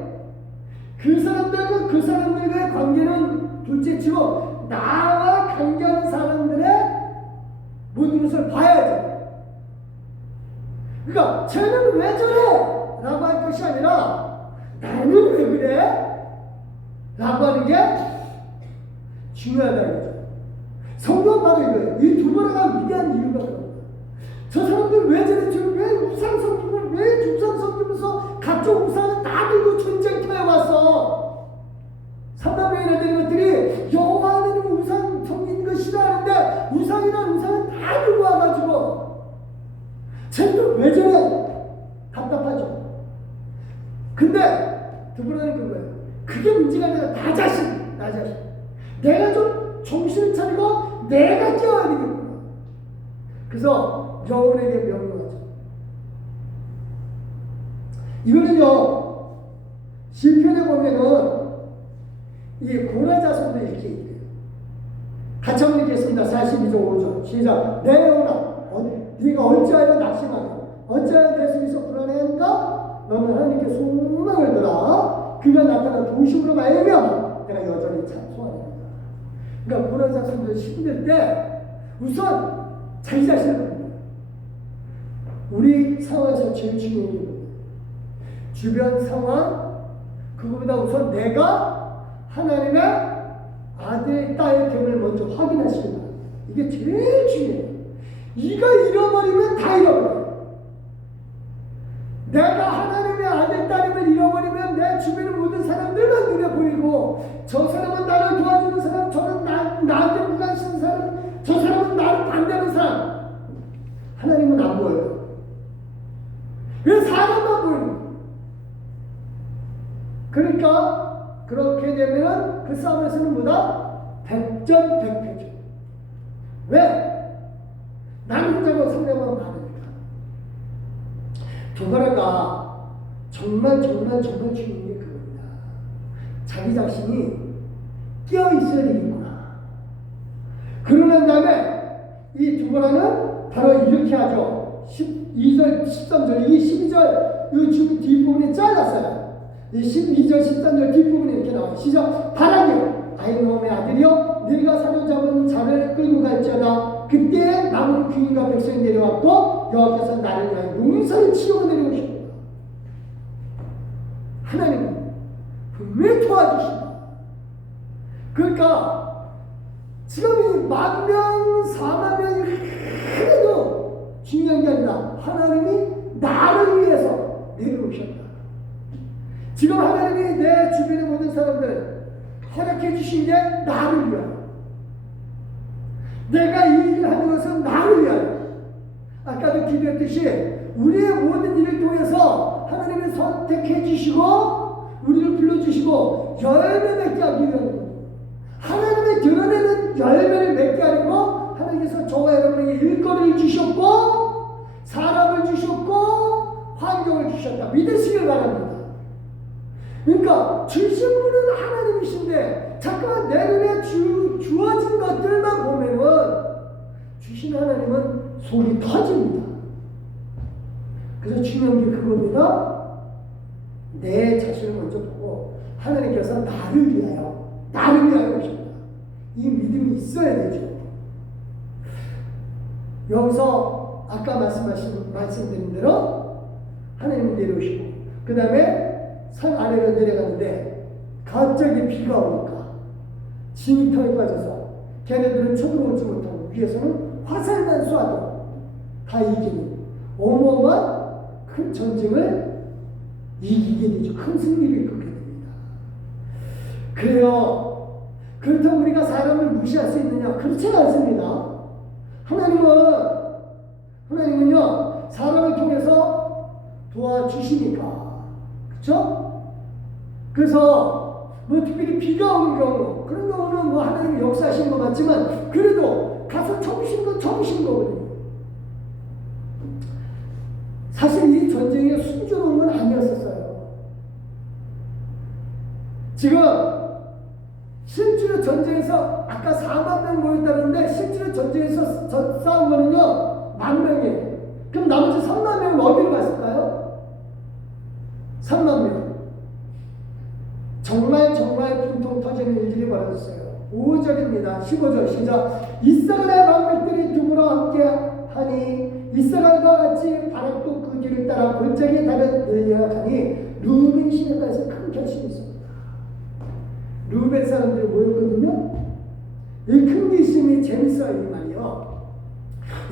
그 사람들과의 관계는 둘째치고 나와 관계하는 사람들의 모든 것을 봐야죠. 그러니까 쟤는 왜 저래? 라고 할 것이 아니라 나는 왜 그래? 라고 하는 게 중요하다 이거죠. 성경 바로 이거예요. 이 두 번째가 위대한 이유가 그런 저 사람들 왜 저래? 지금 왜 우상 섬기고 왜 중상 섬기면서 각종 우상을 다 들고 전쟁터에 왔어? 3만 명이나 되는 것들이 여호와 하나님은 우상 섬기는 거 싫어하는데 우상을 다 들고 와가지고 쟤들 왜 저래? 답답하죠. 근데 두 번째는 그거예요. 그게 문제가 아니라 나 자신. 내가 좀 정신을 차리고 내가 깨워야 되겠구나. 그래서 여호와에게 명령하죠. 이거는요, 시편에 보면은 이 고라 자손도 이렇게 얘기해요. 같이 한번 읽겠습니다. 42절 5절 시작. 내 영혼아 네가 어찌하여 낙심하냐? 어찌하여 내 속에서 불안해하니까? 너는 하나님께 소망을 들어. 그가 나타나 도심으로 말미암아 내가 여전히 찬송하리라. 그러니까 고라 자손들 힘들 때 우선 자기 자신을 봅니다. 우리 상황에서 제일 중요한 게 뭐예요? 주변 상황, 그거보다 우선 내가 하나님의 아들, 딸 됨을 먼저 확인하시기 바랍니다. 이게 제일 중요해요. 이거 잃어버리면 다 잃어버려요. 내가 하나님의 아들, 딸임을 잃어버리면 내 주변의 모든 사람들만 눈에 보이고 저 사람은 나를 도와주는 사람, 저는 나한테 무관심한 사람, 저 사람은 나를 반대하는 사람. 하나님은 안 보여요. 그래서 사람만 보이는 거예요. 그러니까 그렇게 되면 그 싸움에서는 뭐다? 백전백패죠. 왜? 나는 혼자고 상대방은 많으니까. 두 번째가 정말 중요한 게 그겁니다. 자기 자신이 깨어 있어야 되겠구나. 그러고 난 다음에 이 두 번째는 바로 이렇게 하죠. 12절, 13절, 이 12절, 이 지금 뒷부분이 잘랐어요. 이 12절, 13절 뒷부분이 이렇게 나와요. 시작. 바라기요. 아히노함의 아들이여, 네가 사로잡은 자를 끌고 갈지어다. 그때 남은 귀인과 백성이 내려왔고 여호와께서 나를 위하여 용사를 치고 내려오십니다. 하나님은 분명히 도와주십니다. 그러니까 지금 이 10,000명, 40,000명이 하나도 중요한 게 아니라 하나님이 나를 위해서 내려오셨다. 지금 하나님이 내 주변의 모든 사람들 허락해 주신 게 나를 위하여. 내가 이 일을 하는 것은 나를 위하여. 아까도 기도했듯이 우리의 모든 일을 통해서 하나님이 선택해 주시고 우리를 불러주시고 열매 맺게 하기 위한 거예요. 하나님의 드러내는 열매를 맺게 하려고 하나님께서 저와 여러분에게 일거리를 주셨고 사람을 주셨고 환경을 주셨다. 믿으시길 바랍니다. 그러니까 주신 분은 하나님이신데 잠깐만 내 눈에 주어진 것들만 보면은 주신 하나님은 속이 터집니다. 그래서 중요한 게 그겁니다. 내 자신을 먼저 보고 하나님께서 나를 위하여 오셨다. 이 믿음이 있어야 되죠. 여기서 아까 말씀드린 대로 하나님이 내려오시고 그 다음에 산 아래로 내려가는데 갑자기 비가 오니까 진흙탕에 빠져서 걔네들은 쳐들어오지 못하고 위에서는 화살만 쏴도 다 이기는 어마어마한 큰 전쟁을 이기게 되죠. 큰 승리를 이끌게 됩니다. 그래요. 그렇다고 우리가 사람을 무시할 수 있느냐? 그렇지 않습니다. 하나님은요 사람을 통해서 도와주시니까, 그렇죠? 그래서 뭐 특별히 비가 오는 경우 그런 경우는 뭐 하나님이 역사하신 것 같지만 그래도 가서 접으신 거거든요. 사실 이 전쟁이 순조로운 건 아니었었어요. 지금 실제로 전쟁에서 아까 4만 명 모였다는데 실제로 전쟁에서 싸운 거는요 10,000명이에요. 그럼 나머지 3만 명은 어디로 갔을까요? 3만 명. 정말 분통 터지는 일들이 벌어졌어요. 5절입니다. 15절 시작. 이스라엘의 방백들이 두부러 함께 하니 이스라엘과 같이 바락도 그 길을 따라 골짜기에 달려가니 루벤 시내가에서 큰 결심이 있습니다. 루벤 사람들이 모였거든요. 이 큰 결심이 재밌어요. 이 말이요.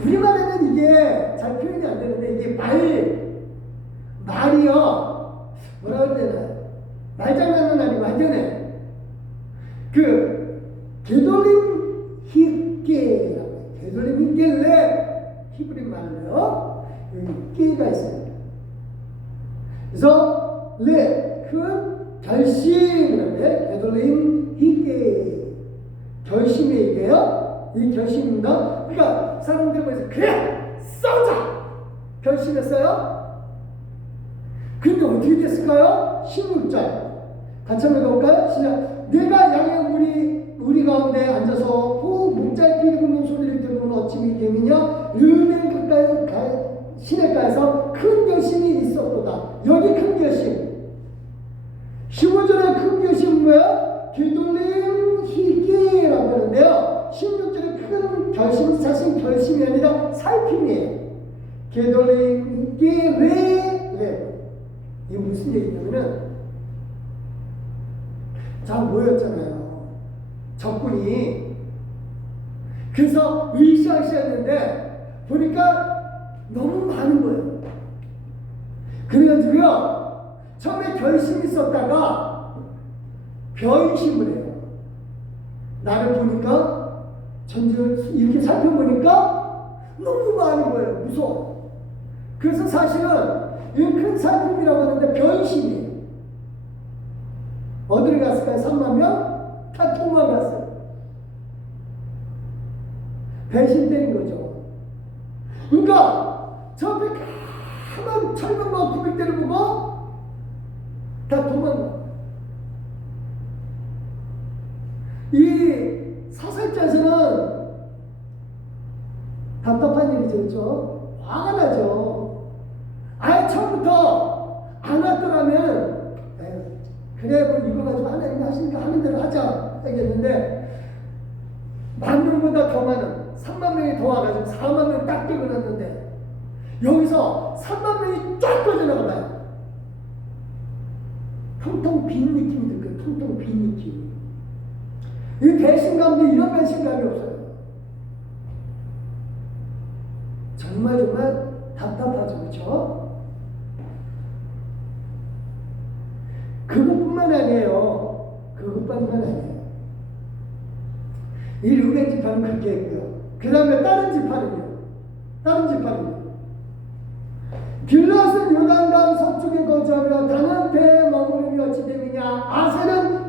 우리말에는 이게 잘 표현이 안 되는데 이게 말이요 뭐라 그래야 되나요? 말장난은 아니고 완전해. 게돌림 히게라고 해요. 게돌림 히게래 히브리 말로요. 여기 깨가 있어요. 그래서 큰 결심 그런데 게돌림 히게 결심의 얘기예요. 이 결심입니다. 그러니까 사람들이 뭐해서 그래 싸우자 결심했어요. 근데 어떻게 됐을까요? 16절 같이 한번 가볼까요? 시작. 내가 양의 우리 가운데 앉아서 목자의 피를 붓는 소리를 들으면 어찌 믿겠느냐. 르벤 가까이 시내가에서 큰 결심이 있었도다. 여기 큰 결심. 15절에 큰 결심은 뭐야? 게돌림 히게라고 하는데요. 16절에 큰 결심, 사실 결심이 아니라 살핌이에요. 게돌림 히게레. 이게 무슨 얘기냐면은 자 모였잖아요. 적군이. 그래서 으쌰으쌰했는데 보니까 너무 많은 거예요. 그래가지고요 처음에 결심이 있었다가 변심을 해요. 나를 보니까 전쟁을 이렇게 살펴보니까 너무 많은 거예요. 무서워. 그래서 사실은 이 큰 살픔이라고 하는데 변심이에요. 어디를 갔을까요? 3만 명? 다 도망갔어요. 배신 때린 거죠. 그러니까 저 앞에 가만 철망과 구백대를 보고 다 도망가. 이 사살자에서는 답답한 일이죠. 그렇죠? 화가 나죠. 아예 처음부터 안 왔더라면 그래 뭐 이거 가지고 하나님이 하시니까 하는 대로 하자 하겠는데 10,000명보다 더 많은 3만 명이 더 와가지고 4만 명 딱 끼고 났는데 여기서 3만 명이 쫙 빠져나가봐요. 텅텅 빈 느낌이 들 거예요. 텅텅 빈 느낌. 이 배신감도 이런 배신감이 없어요. 정말 답답하죠. 그렇죠? 그것뿐만 아니에요. 그것뿐만 아니에요. 이 루벤 지파는 그렇게 했고요. 그 다음에 다른 지파는요. 길앗은 요단강 서쪽에 거주하며 단은 배에 머무르며 어찌 됨이냐. 아셀은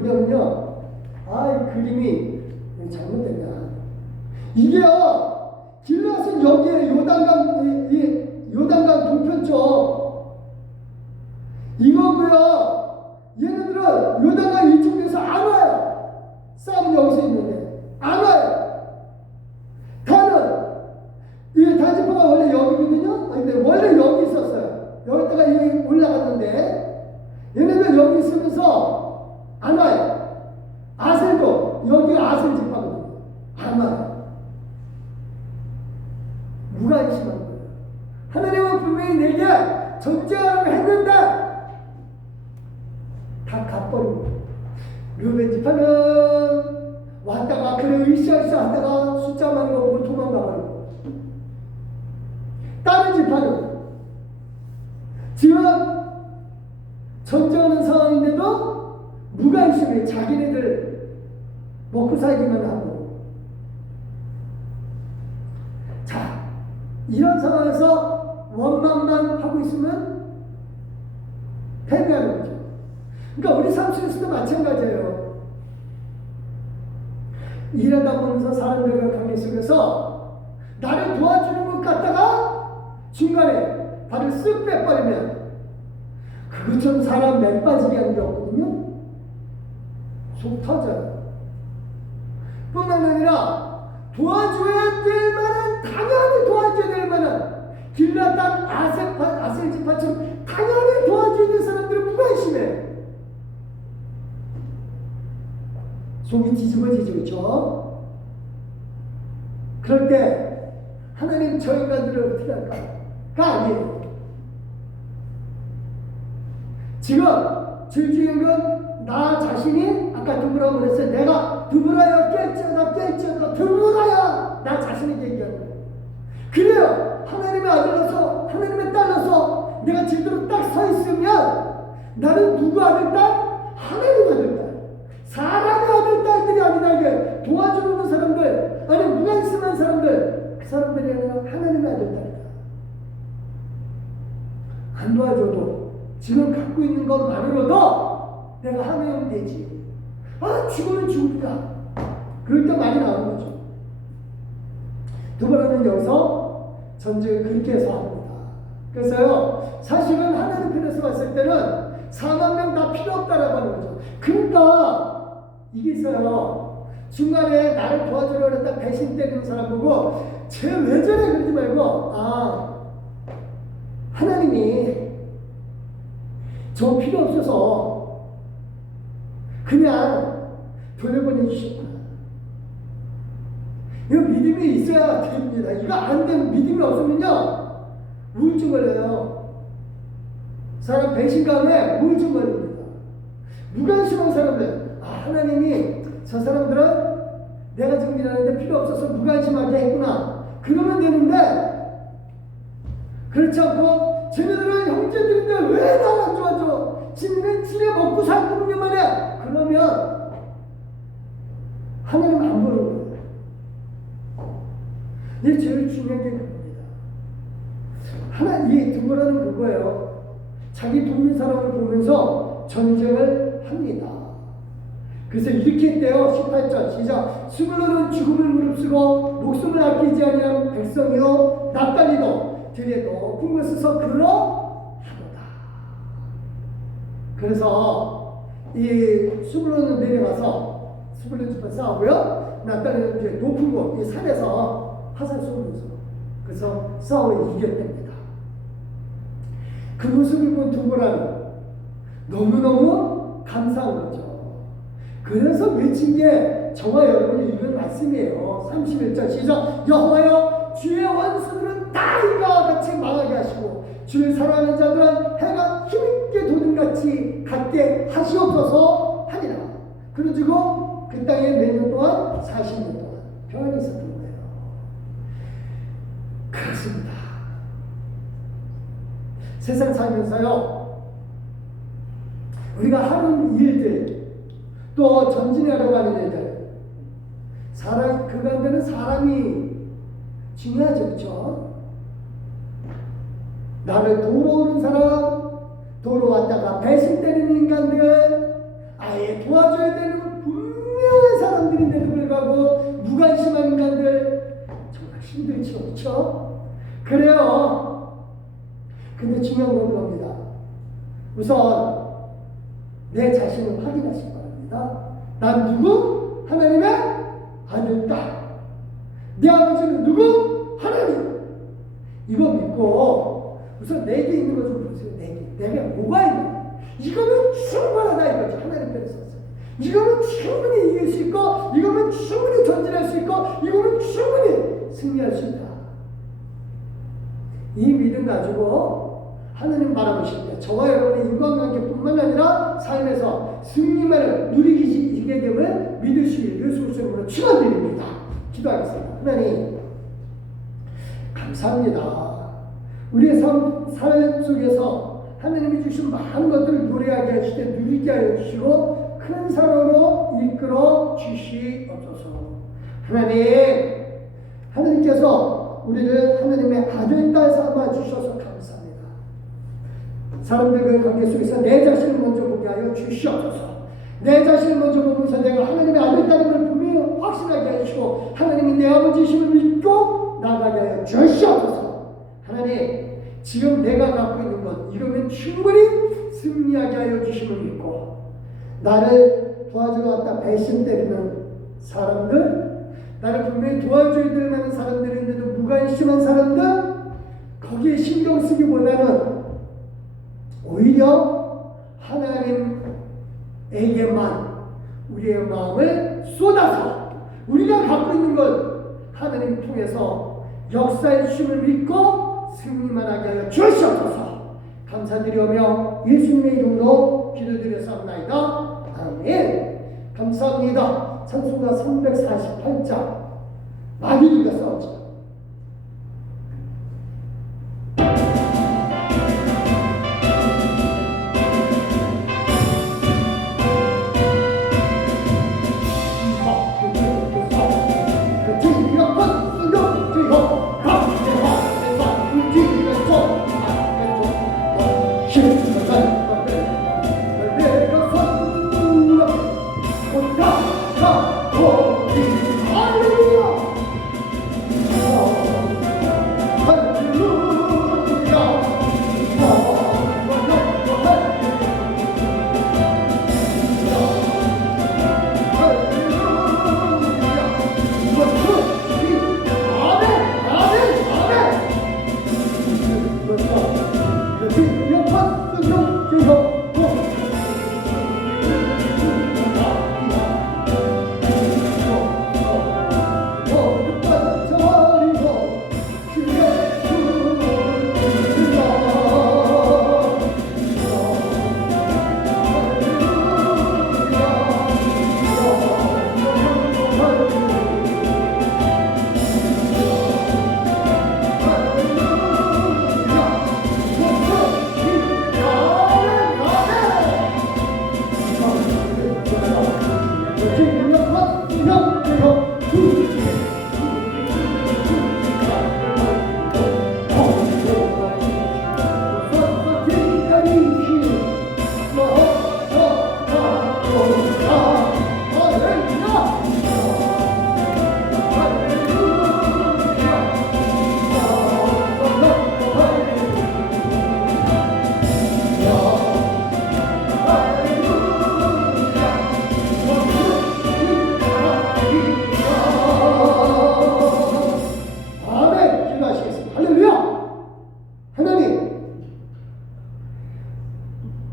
뭐냐면요. 그림이 잘못됐냐. 이게요, 길앗은 여기에 요단강 동편 쪽 이거고요. 얘네들은 요단강 이쪽에서 안 와요. 싸움은 여기서 있는데 안 와요. 다는 이 단지파가 원래 여기거든요. 근데 원래 여기 있었어요. 여기다가 여기 올라갔는데 얘네들 여기 있으면서 안 와요. 아셀도 여기 아셀 지파거든요. 안 와요. 무관심한 거예요. 하나님은 분명히 내게 전쟁하라고 했는데 다 갚버린 거예요. 르벤 지파는 왔다가 그래 으쌰으쌰 하다가 숫자 많이 오고 도망가버리고, 다른 지파는 지금 전쟁하는 상황인데도 무관심해. 자기네들 먹고 살기만 하고. 자, 이런 상황에서 원망만 하고 있으면 패배하는 거죠. 그러니까 우리 삶 속에서도 마찬가지예요. 일하다 보면서 사람들과 관계 속에서 나를 도와주는 것 같다가 중간에 발을 쓱 빼버리면 그것처럼 사람 맥 빠지게 하는 게 없거든요. 속 터져요. 뿐만 아니라 도와줘야 될 만한, 당연히 도와줘야 될 만한 길앗 땅 아셀 지파처럼 당연히 도와줘야 될 사람들은 무관심해. 속이 뒤집어지죠, 그렇죠? 그럴 때 하나님 저 인간들을 어떻게 할까요? 아니에요. 지금 제일 중요한 건 나 자신이, 아까 드보라고 그랬어요. 내가 드보라여 깰지어다 드보라야 나 자신에게 얘기하는 거예요. 그래요. 하나님의 아들로서, 하나님의 딸로서 내가 제대로 딱 서 있으면 나는 누구 아들 딸? 하나님 아들 딸. 사람의 아들 딸들이 아니라 이게 도와주는 사람들, 아니 무관심한 사람들, 그 사람들이 아니라 하나님의 아들 딸이다. 안 도와줘도 지금 갖고 있는 것만으로도 내가 하나님 되지. 죽으면 죽을까. 그럴 때 많이 나오는 거죠. 드보라는 여기서 전쟁을 그렇게 해서 합니다. 그래서요, 사실은 하나님 편에서 봤을 때는 4만 명 다 필요 없다라고 하는 거죠. 그러니까 이게 있어요. 중간에 나를 도와주려고 했다 배신 때리는 사람 보고 쟤 왜 저래 그러지 말고, 하나님이 저 필요 없어서 그냥 돌려보내주시구나. 이거 믿음이 있어야 됩니다. 이거 안 되면, 믿음이 없으면요 우울증 걸려요. 사람 배신감에 우울증 걸립니다. 무관심한 사람들, 하나님이 저 사람들은 내가 지금 일하는데 필요 없어서 무관심하게 했구나, 그러면 되는데 그렇지 않고 쟤네들은 형제들인데 왜 나를 안 도와줘? 지네 먹고 살고 있는만 해. 그러면 하나님 안 보는 거예요. 이게 제일 중요한 게 그겁니다. 이 드보라는 그거예요. 자기 돕는 사람을 보면서 전쟁을 합니다. 그래서 이렇게 했대요. 18절 시작. 스불론은 죽음을 무릅쓰고 목숨을 아끼지 아니한 백성이요 납달리도 들에 높은 곳에서 그러하도다. 그래서 이 스불론은 내려가서 스불론 집안 싸우고요, 납달리는 이제 높은 곳, 이 산에서 화살 쏘면서 그래서 싸워 이겼답니다. 그 모습을 본 드보라는 너무너무 감사한 거죠. 그래서 외친 게 저와 여러분이 읽은 말씀이에요. 31절 시작. 여호와여, 주의 원수들은 다 이와 같이 망하게 하시고 주를 사랑하는 자들은 해가 힘있게 도는 같이 갖게 하시옵소서 하니라. 그러지고 그 땅에 몇 년 동안? 40년 동안 평안이 있었던 거예요. 그렇습니다. 세상 살면서요, 우리가 하는 일들, 또 전진하려고 하는 일들, 그 가운데는 사람이 중요하죠. 그렇죠? 나를 도로 오는 사람, 도로 왔다가 배신 때리는 인간들, 나의 도와줘야 되는 분명한 사람들인데도 불구하고 무관심한 인간들 정말 힘들죠. 그렇죠? 그래요. 근데 중요한 건 겁니다. 우선 내 자신을 확인하시기 바랍니다. 난 누구? 하나님의 아들다. 내 아버지는 누구? 하나님. 이거 믿고 우선 내게 있는 거 좀 보세요. 내게 뭐가 있나? 이거는 충분하다 이거죠. 하나님께서 썼어요. 이거는 충분히 이길 수 있고, 이거는 충분히 전진할 수 있고, 이거는 충분히 승리할 수 있다. 이 믿음 가지고 하나님 바라보실 때 저와 여러분의 인간관계뿐만 아니라 삶에서 승리만을 누리게 됨을 믿으시길 예수 그리스도로 축원드립니다. 기도하겠습니다. 하나님 감사합니다. 우리의 삶 속에서 하나님이 주신 많은 것들을 노래하게 하시되 누리게 하여 주시고 큰 사랑으로 이끌어 주시옵소서. 하나님께서 우리를 하나님의 아들, 딸 삼아 주셔서 감사합니다. 사람들과의 관계 속에서 내 자신을 먼저 보게 하여 주시옵소서. 내 자신을 먼저 보면서 내가 하나님의 아들, 딸임을 분명히 확신하게 해주시고 하나님이 내 아버지심을 믿고 나가게 하여 주시옵소서. 하나님, 지금 내가 갖고 있는 것 이러면 충분히 승리하게 하여 주심을 믿고 나를 도와주러 왔다 배신 때리는 사람들, 나를 분명히 도와줘야 될 만한 사람들인데도 무관심한 사람들, 거기에 신경 쓰기보다는 오히려 하나님에게만 우리의 마음을 쏟아서 우리가 갖고 있는 걸 하나님 통해서 역사의 주심을 믿고 승리만 하게 하여 주시옵소서. 감사드리며 예수님의 이름으로 기도드렸사옵나이다. 아멘. 감사합니다. 찬송가 348장 마귀들과 싸우자.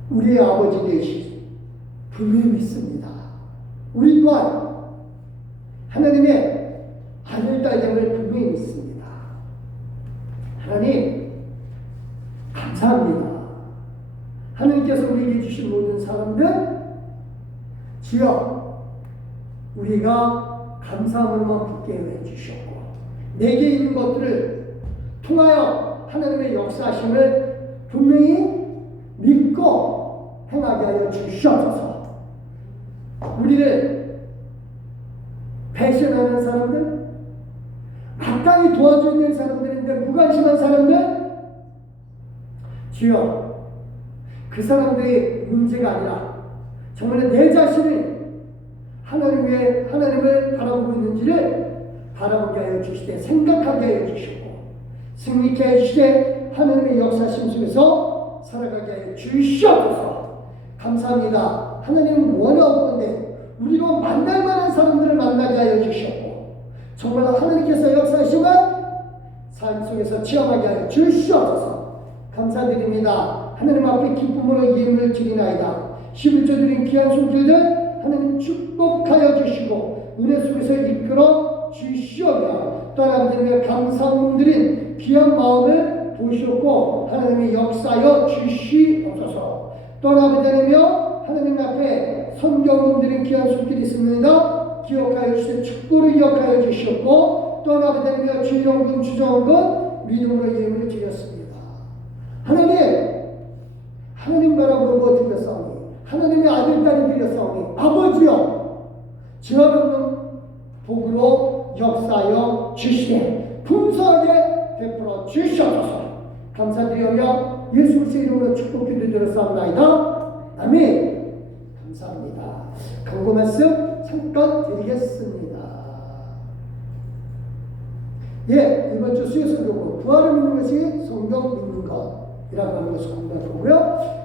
우리의 아버지 되시기 분명히 믿습니다. 우리 또한 하나님의 아들, 딸됨을 분명히 믿습니다. 하나님 감사합니다. 하나님께서 우리에게 주신 모든 사람들 주여 우리가 감사함으로만 붙게 해주셨고 내게 있는 것들을 통하여 하나님의 역사심을 분명히 믿고 행하게 하여 주시옵소서. 우리를 배신하는 사람들, 마땅히 도와줘야 될 사람들인데 무관심한 사람들, 주여 그 사람들이 문제가 아니라 정말 내 자신을 하나님을 바라보고 있는지를 바라보게 하여 주시되 생각하게 하여 주시고 승리케 하여 주시되 하나님의 역사심 속에서 살아가게 하여 주시옵소서. 감사합니다. 하나님은 원하옵건데 우리로 만날 만한 사람들을 만나게 하여 주시옵고 정말 하나님께서 역사하시면 삶 속에서 체험하게 하여 주시옵소서. 감사드립니다. 하나님 앞에 기쁨으로 예물을 드리나이다. 11조 드린 귀한 손길들 하나님 축복하여 주시고 은혜 속에서 이끌어 주시오며 또 하나님의 감사함 드린 귀한 마음을 보시옵고 하나님의 역사하여 주시옵소서. 또 하나님이며 하나님 앞에 성경을 드린 귀한 손길이 있습니다. 기억하여 주시고 축복을 기억하여 주시옵고 또 하나님이며 주영금 주정금 믿음으로 예물을 드렸습니다. 하나님 바라보고 드렸사오니 하나님의 아들딸이 드렸사오니 아버지여 죄 없는 복으로 역사하여 주시되 풍성하게 베풀어 주시옵소서. 감사드리며 예수 그리스도의 이름으로 축복기도 드렸사옵나이다. 아멘. 감사합니다. 광고 말씀 잠깐 드리겠습니다. 예, 이번 주 수요 설교고 부활을 믿는 것이 성경 믿는 것이라고 하는 것을 공부하고요.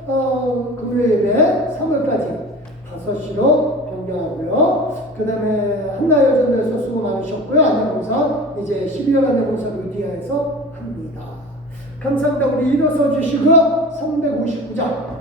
금요일 예배 3월까지 5시로 변경하고요. 그 다음에 한나여전도에서 수고 많으셨고요. 안내봉사 이제 12월 안내봉사 루디아에서 합니다. 감사합니다. 우리 일어서 주시고 359장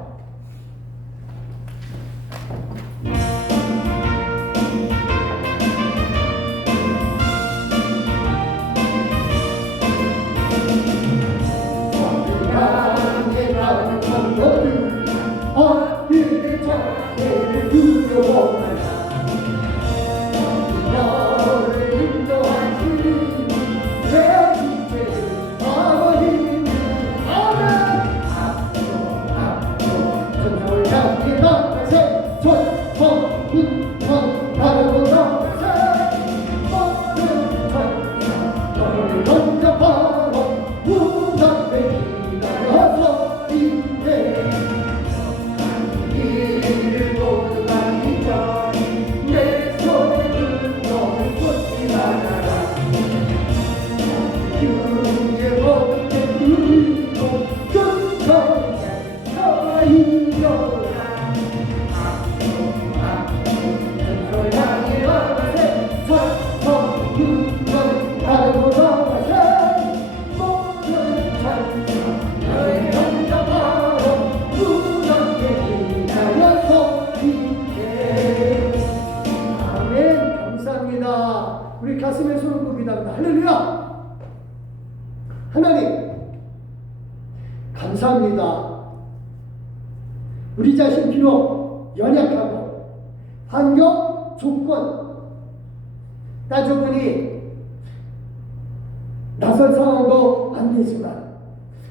우리 가슴에 손을 꼽기답니다. 할렐루야! 하나님 감사합니다. 우리 자신 비록 연약하고 환경, 조건 따져보니 나설 상황도 안 되지만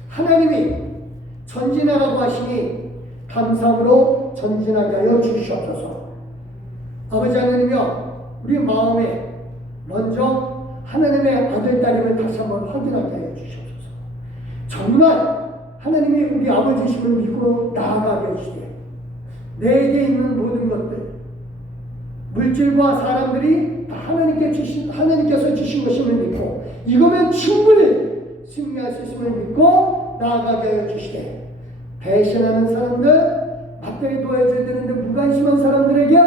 하나님이 전진하라고 하시니 감사함으로 전진하게 하여 주시옵소서. 아버지 하나님이여 우리 마음에 먼저 하나님의 아들, 딸임을 다시 한번 확인하게 하여 주시옵소서. 정말 하나님이 우리 아버지심을 믿고 나아가게 해주시되 내게 있는 모든 것들 물질과 사람들이 다 하나님께서 주신 것임을 믿고 이거면 충분히 승리할 수 있음을 믿고 나아가게 하여 주시되 배신하는 사람들 맞들이 도와줘야 되는데 무관심한 사람들에게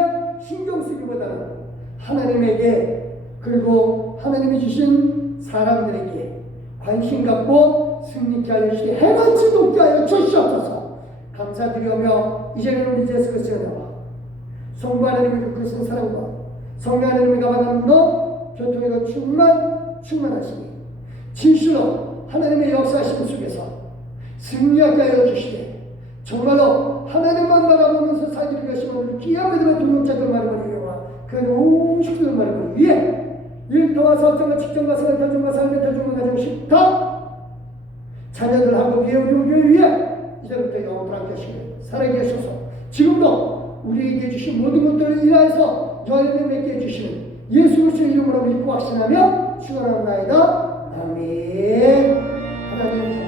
신경 쓰기보다는 하나님에게 그리고 하나님이 주신 사람들에게 관심 갖고 승리케 하여 주시되 해같이 높게 하여 주시옵소서. 감사드리며 이제는 우리 예수 그리스도가 나와 성부 하나님의 그 크신 사랑과 성령 하나님의 가만함도 교통으로 충만하시니 진실로 하나님의 역사하심 속에서 승리하게 하여 주시되 정말로 하나님만 바라보면서 살기를 결심하는 귀한 믿음의 동역자들 말을 이용하 그 온 식구들 말을 위해 일터와 사업장과 직장과 생활, 가정과 삶의 가정과 가정 식탁 자녀들하고 위에 우리 교회 위에 이제부터 영원히 함께 하시고 살아계 하소서. 지금도 우리에게 주신 모든 것들을 인하여서 열매 맺게 해주시는 예수 그리스도의 이름으로 믿고 확신하며 축원합니다. 아멘. 하나님